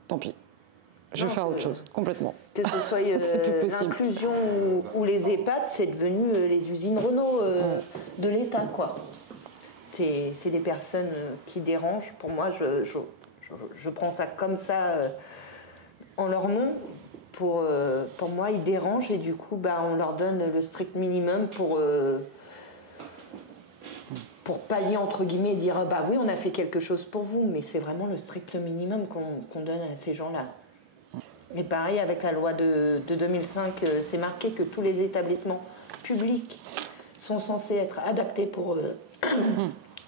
tant pis. Je vais faire autre chose, complètement. Que ce soit l'inclusion ou les EHPAD, c'est devenu les usines Renault de l'État, quoi. C'est des personnes qui dérangent. Pour moi, je prends ça comme ça en leur nom. Pour moi, ils dérangent et du coup, on leur donne le strict minimum pour pallier, entre guillemets, et dire oui, on a fait quelque chose pour vous, mais c'est vraiment le strict minimum qu'on donne à ces gens-là. Et pareil, avec la loi de 2005, c'est marqué que tous les établissements publics sont censés être adaptés pour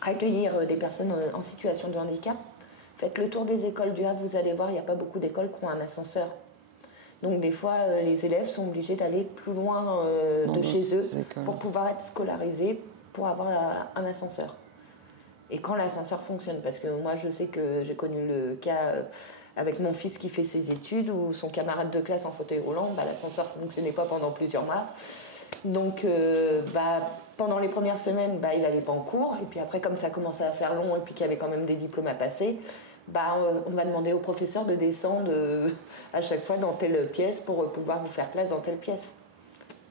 accueillir des personnes en situation de handicap. Faites le tour des écoles du Havre, vous allez voir, il n'y a pas beaucoup d'écoles qui ont un ascenseur. Donc des fois, les élèves sont obligés d'aller plus loin de chez eux pour pouvoir être scolarisés, pour avoir un ascenseur. Et quand l'ascenseur fonctionne, parce que moi je sais que j'ai connu le cas avec mon fils qui fait ses études, où son camarade de classe en fauteuil roulant, l'ascenseur ne fonctionnait pas pendant plusieurs mois. Donc pendant les premières semaines, il n'allait pas en cours. Et puis après, comme ça commençait à faire long et puis qu'il y avait quand même des diplômes à passer, on va demander au professeur de descendre à chaque fois dans telle pièce pour pouvoir vous faire place dans telle pièce.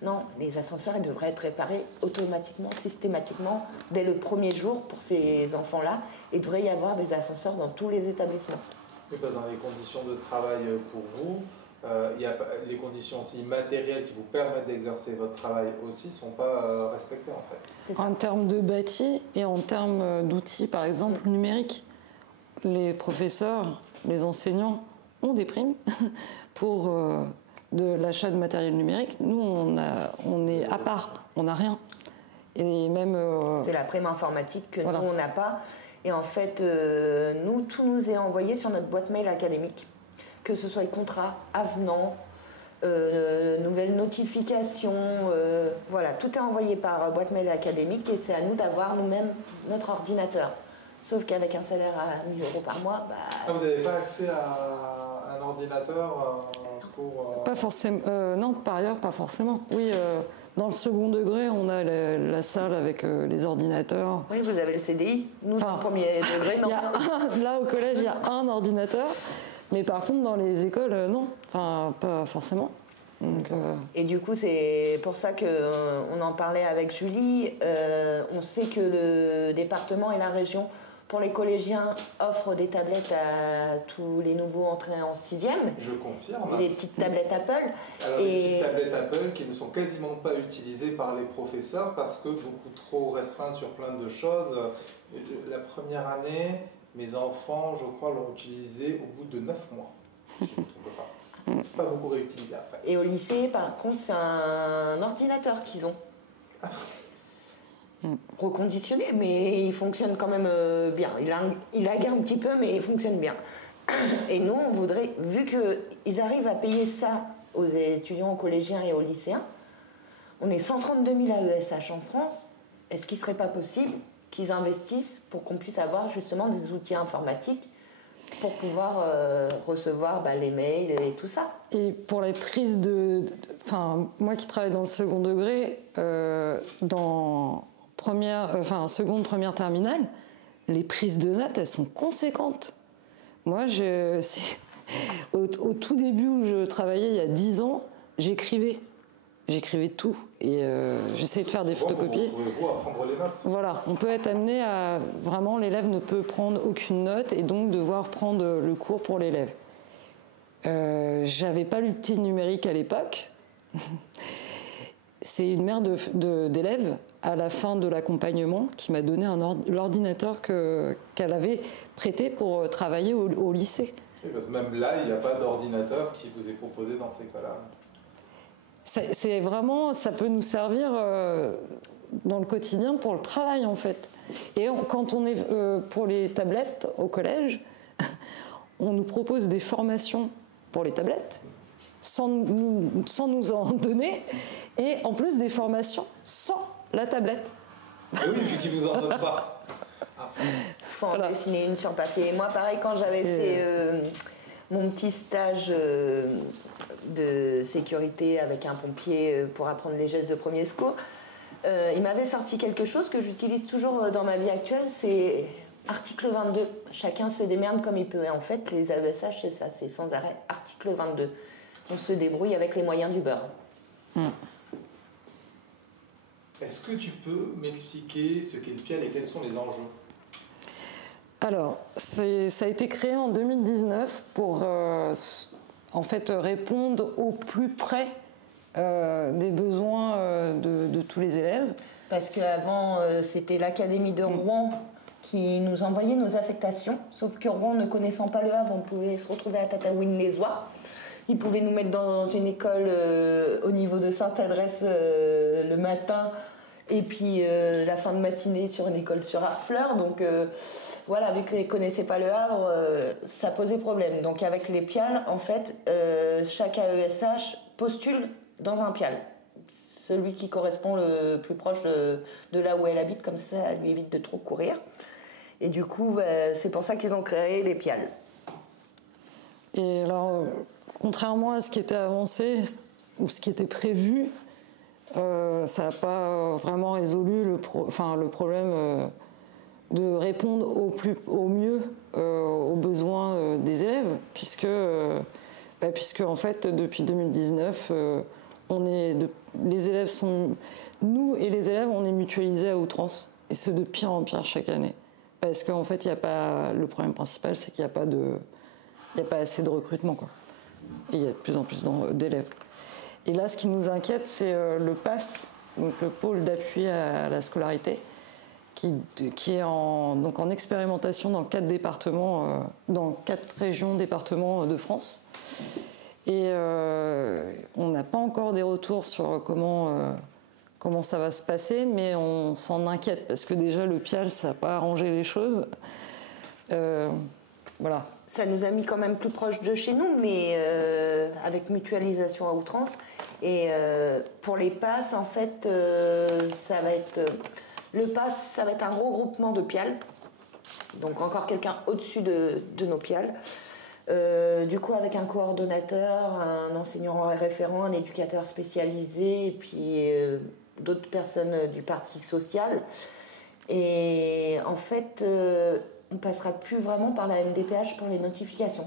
Non, les ascenseurs, ils devraient être réparés automatiquement, systématiquement, dès le premier jour pour ces enfants-là. Il devrait y avoir des ascenseurs dans tous les établissements. Oui, parce que dans les conditions de travail pour vous, les conditions aussi matérielles qui vous permettent d'exercer votre travail aussi ne sont pas respectées en fait. En termes de bâti et en termes d'outils, par exemple, numériques, les professeurs, les enseignants ont des primes pour de l'achat de matériel numérique. Nous, on est à part, on n'a rien. Et même... C'est la prime informatique que voilà. nous, on n'a pas. Et en fait, nous, tout nous est envoyé sur notre boîte mail académique. Que ce soit les contrats, avenants, nouvelles notifications, voilà, tout est envoyé par boîte mail académique et c'est à nous d'avoir nous-mêmes notre ordinateur. Sauf qu'avec un salaire à 1 000 € par mois, Ah, vous n'avez pas accès à un ordinateur pour... Pas forcément. Non, par ailleurs, pas forcément. Oui, dans le second degré, on a la salle avec les ordinateurs. Oui, vous avez le CDI. Nous, dans le premier degré, non. Là, au collège, il y a un ordinateur. Mais par contre, dans les écoles, non. Enfin, pas forcément. Donc, Et du coup, c'est pour ça qu'on en parlait avec Julie. On sait que le département et la région, pour les collégiens, offrent des tablettes à tous les nouveaux entrés en 6e. Je confirme. Des petites tablettes Apple. Alors, des petites tablettes Apple qui ne sont quasiment pas utilisées par les professeurs parce que beaucoup trop restreintes sur plein de choses. La première année, mes enfants, je crois, l'ont utilisé au bout de 9 mois. Je ne me trompe pas. Pas beaucoup réutilisé après. Et au lycée, par contre, c'est un ordinateur qu'ils ont. Reconditionné, mais il fonctionne quand même bien. Il lague un petit peu, mais il fonctionne bien. Et nous, on voudrait, vu qu'ils arrivent à payer ça aux étudiants, aux collégiens et aux lycéens, on est 132 000 AESH en France, est-ce qu'il ne serait pas possible qu'ils investissent pour qu'on puisse avoir justement des outils informatiques pour pouvoir recevoir les mails et tout ça. Et pour les prises enfin, moi qui travaille dans le second degré, dans seconde, première terminale, les prises de notes, elles sont conséquentes. Moi, au tout début où je travaillais, il y a 10 ans, j'écrivais tout et j'essayais de faire des photocopies. Pouvez-vous apprendre les notes ? Voilà, on peut être amené à... Vraiment, l'élève ne peut prendre aucune note et donc devoir prendre le cours pour l'élève. J'avais pas l'outil numérique à l'époque. C'est une mère d'élèves, à la fin de l'accompagnement, qui m'a donné l'ordinateur qu'elle avait prêté pour travailler au lycée. Oui, parce que même là, il n'y a pas d'ordinateur qui vous est proposé dans ces cas-là. C'est vraiment, ça peut nous servir dans le quotidien pour le travail en fait. Et quand on est pour les tablettes au collège, on nous propose des formations pour les tablettes sans nous en donner, et en plus des formations sans la tablette. Et oui, vu qu'ils vous en donnent pas. Il faut en dessiner une sur papier. Moi, pareil, quand j'avais fait mon petit stage de sécurité avec un pompier pour apprendre les gestes de premier secours, il m'avait sorti quelque chose que j'utilise toujours dans ma vie actuelle, c'est article 22. Chacun se démerde comme il peut. Et en fait, les AESH, c'est ça, c'est sans arrêt article 22. On se débrouille avec les moyens du beurre. Est-ce que tu peux m'expliquer ce qu'est le PIAL et quels sont les enjeux ? Alors, ça a été créé en 2019 pour en fait répondre au plus près des besoins de tous les élèves. Parce qu'avant, c'était l'Académie de Rouen qui nous envoyait nos affectations, sauf que Rouen, ne connaissant pas le Havre, on pouvait se retrouver à Tataouine-les-Oies. Ils pouvaient nous mettre dans une école au niveau de Sainte-Adresse le matin, et puis la fin de matinée sur une école sur Harfleur. Donc voilà, vu qu'ils ne connaissaient pas le Havre, ça posait problème. Donc avec les PIAL, en fait, chaque AESH postule dans un PIAL. Celui qui correspond le plus proche de là où elle habite, comme ça, elle lui évite de trop courir. Et du coup, c'est pour ça qu'ils ont créé les PIAL. Et alors, contrairement à ce qui était avancé ou ce qui était prévu, ça n'a pas vraiment résolu le problème de répondre au mieux aux besoins des élèves, puisque en fait, depuis 2019, les élèves nous et les élèves, on est mutualisés à outrance. Et c'est de pire en pire chaque année. Parce qu'en fait, le problème principal, c'est qu'il n'y a pas assez de recrutement, quoi. Et il y a de plus en plus d'élèves. Et là, ce qui nous inquiète, c'est le PASS, donc le pôle d'appui à la scolarité, qui est en expérimentation dans 4 départements, dans 4 régions départements de France. Et on n'a pas encore des retours sur comment ça va se passer, mais on s'en inquiète parce que déjà le PIAL, ça n'a pas arrangé les choses. Voilà. Ça nous a mis quand même plus proche de chez nous, mais avec mutualisation à outrance. Et pour les passes, en fait, ça va être un regroupement de PIAL, donc encore quelqu'un au-dessus de nos PIAL. Du coup, avec un coordonnateur, un enseignant référent, un éducateur spécialisé, et puis d'autres personnes du parti social. Et en fait, on passera plus vraiment par la MDPH pour les notifications.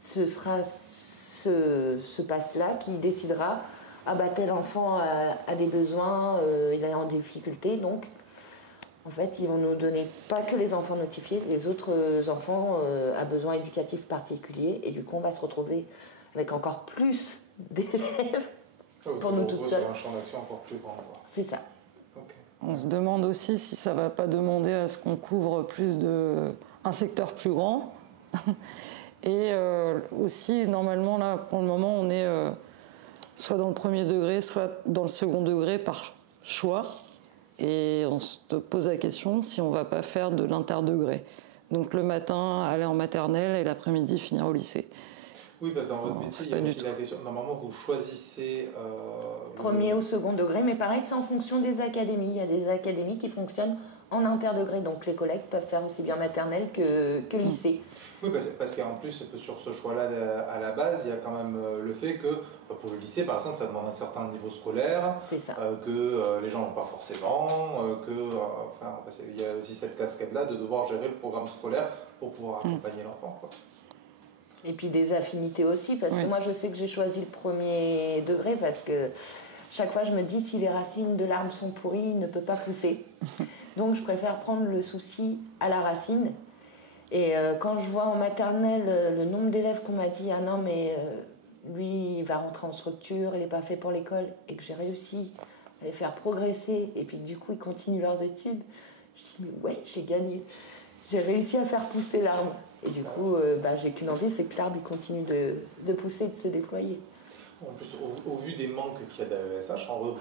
Ce sera ce pass-là qui décidera, tel enfant a des besoins, il est en difficulté, donc en fait, ils vont nous donner pas que les enfants notifiés, les autres enfants à besoins éducatifs particuliers, et du coup, on va se retrouver avec encore plus d'élèves pour nous toutes seules. C'est un champ d'action encore plus grand. C'est ça. Okay. On se demande aussi si ça ne va pas demander à ce qu'on couvre un secteur plus grand. Et aussi, normalement, là, pour le moment, on est soit dans le premier degré, soit dans le second degré par choix. Et on se pose la question si on ne va pas faire de l'interdegré. Donc le matin, aller en maternelle et l'après-midi, finir au lycée. Oui, parce que dans votre métier, il y a aussi la question. Normalement, vous choisissez... premier ou second degré, mais pareil, c'est en fonction des académies. Il y a des académies qui fonctionnent en interdegré, donc les collègues peuvent faire aussi bien maternelle que lycée. Oui, parce qu'en plus, sur ce choix-là, à la base, il y a quand même le fait que, pour le lycée, par exemple, ça demande un certain niveau scolaire, c'est ça. Que les gens n'ont pas forcément, parce qu'il y a aussi cette cascade-là de devoir gérer le programme scolaire pour pouvoir accompagner l'enfant, quoi. Et puis des affinités aussi, parce que moi, je sais que j'ai choisi le premier degré, parce que chaque fois, je me dis, si les racines de l'arbre sont pourries, il ne peut pas pousser. Donc, je préfère prendre le souci à la racine. Et quand je vois en maternelle le nombre d'élèves qu'on m'a dit « Ah non, mais lui, il va rentrer en structure, il n'est pas fait pour l'école », et que j'ai réussi à les faire progresser, et puis du coup, ils continuent leurs études, je dis « Mais ouais, j'ai gagné. J'ai réussi à faire pousser l'arbre. » Et du coup, j'ai qu'une envie, c'est que l'arbre il continue de pousser et de se déployer. En plus, au vu des manques qu'il y a d'AESH, en vrai, vous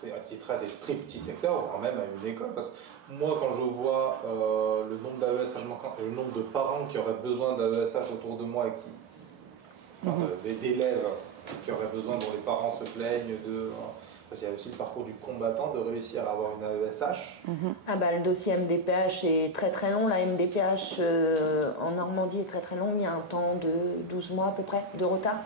pourriez être attitré à des très petits secteurs, voire même à une école. Parce que moi, quand je vois le nombre d'AESH manquants et le nombre de parents qui auraient besoin d'AESH autour de moi, d'élèves qui auraient besoin, dont les parents se plaignent de... Parce qu'il y a aussi le parcours du combattant de réussir à avoir une AESH. Le dossier MDPH est très très long. La MDPH en Normandie est très très long. Il y a un temps de 12 mois à peu près de retard.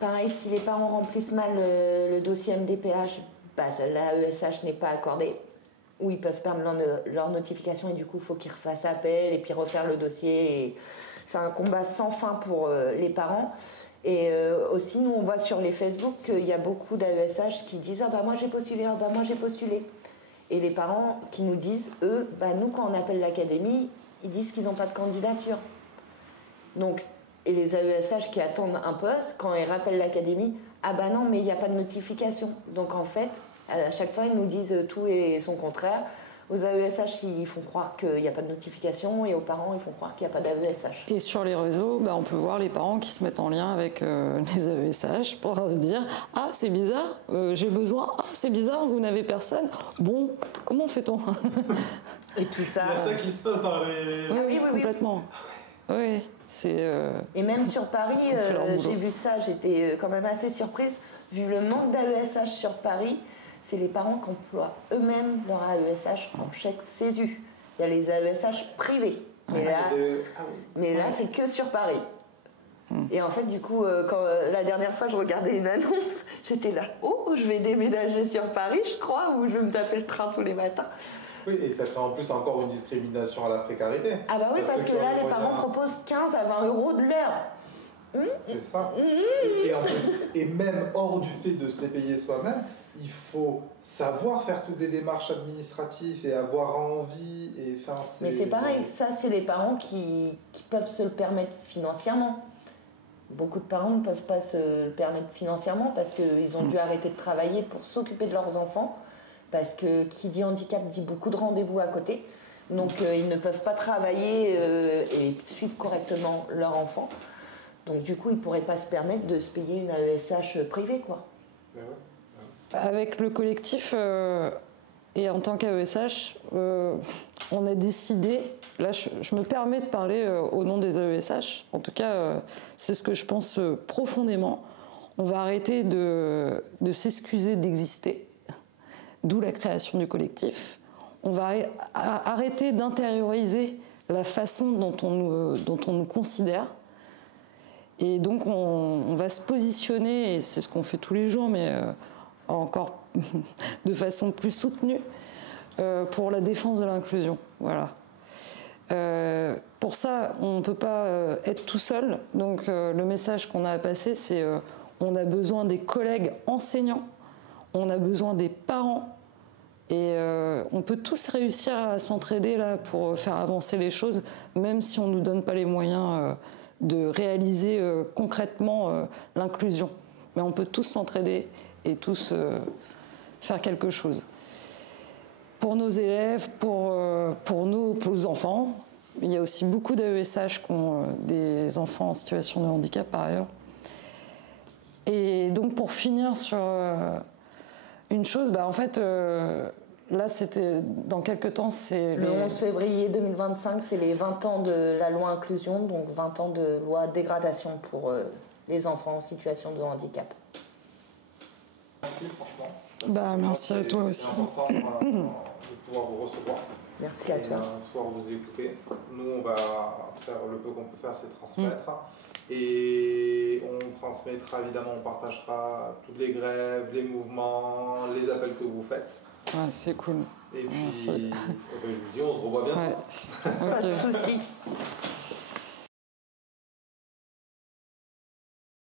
Pareil, si les parents remplissent mal le dossier MDPH, l'AESH n'est pas accordée. Ou ils peuvent perdre leur notification et du coup, il faut qu'ils refassent appel et puis refaire le dossier. Et c'est un combat sans fin pour les parents. Et aussi, nous, on voit sur les Facebook qu'il y a beaucoup d'AESH qui disent « Ah moi j'ai postulé, moi j'ai postulé ». Et les parents qui nous disent, eux, nous, quand on appelle l'académie, ils disent qu'ils n'ont pas de candidature. Donc, et les AESH qui attendent un poste, quand ils rappellent l'académie, « Ah non, mais il n'y a pas de notification ». Donc en fait, à chaque fois, ils nous disent tout et son contraire. Aux AESH, ils font croire qu'il n'y a pas de notification et aux parents, ils font croire qu'il n'y a pas d'AESH. Et sur les réseaux, on peut voir les parents qui se mettent en lien avec les AESH pour se dire « Ah, c'est bizarre, j'ai besoin. Ah, c'est bizarre, vous n'avez personne. Bon, comment fait-on » Et tout ça... Il y a ça qui se passe dans les... Oui, complètement. Oui, c'est... Et même sur Paris, j'ai vu ça, j'étais quand même assez surprise. Vu le manque d'AESH sur Paris, c'est les parents qui emploient eux-mêmes leur AESH en chèque CESU. Il y a les AESH privés. Mais là, c'est que sur Paris. Et en fait, du coup, quand la dernière fois, je regardais une annonce, j'étais là, oh, je vais déménager sur Paris, je crois, ou je vais me taper le train tous les matins. Oui, et ça crée en plus encore une discrimination à la précarité. Ah oui, parce que là, les parents proposent 15 à 20 euros de l'heure. C'est ça. Et même hors du fait de se les payer soi-même, il faut savoir faire toutes les démarches administratives et avoir envie. Mais c'est pareil, ça c'est les parents qui peuvent se le permettre financièrement. Beaucoup de parents ne peuvent pas se le permettre financièrement parce qu'ils ont dû arrêter de travailler pour s'occuper de leurs enfants. Parce que qui dit handicap dit beaucoup de rendez-vous à côté. Donc ils ne peuvent pas travailler et suivre correctement leur enfant. Donc du coup, ils ne pourraient pas se permettre de se payer une AESH privée, quoi. Avec le collectif et en tant qu'AESH, on a décidé, là je me permets de parler au nom des AESH, en tout cas c'est ce que je pense profondément, on va arrêter de s'excuser d'exister, d'où la création du collectif, on va arrêter d'intérioriser la façon dont on nous considère. Et donc on va se positionner, et c'est ce qu'on fait tous les jours, mais encore de façon plus soutenue, pour la défense de l'inclusion. Voilà. Pour ça, on ne peut pas être tout seul. Donc le message qu'on a à passer, c'est on a besoin des collègues enseignants, on a besoin des parents, et on peut tous réussir à s'entraider là pour faire avancer les choses, même si on ne nous donne pas les moyens de réaliser concrètement l'inclusion. Mais on peut tous s'entraider et tous faire quelque chose. Pour nos élèves, pour nos enfants, il y a aussi beaucoup d'AESH qui ont des enfants en situation de handicap par ailleurs. Et donc pour finir sur une chose, en fait, là c'était dans quelques temps, c'est le 11 février 2025, c'est les 20 ans de la loi inclusion, donc 20 ans de loi dégradation pour les enfants en situation de handicap. Merci franchement. Merci à toi aussi. C'est important de pouvoir vous recevoir. Merci à toi. De pouvoir vous écouter. Nous, on va faire le peu qu'on peut faire, c'est transmettre. Et on transmettra, évidemment, on partagera toutes les grèves, les mouvements, les appels que vous faites. Ouais, c'est cool. Et puis, je vous dis, on se revoit bientôt. Ouais. Pas de Okay. soucis.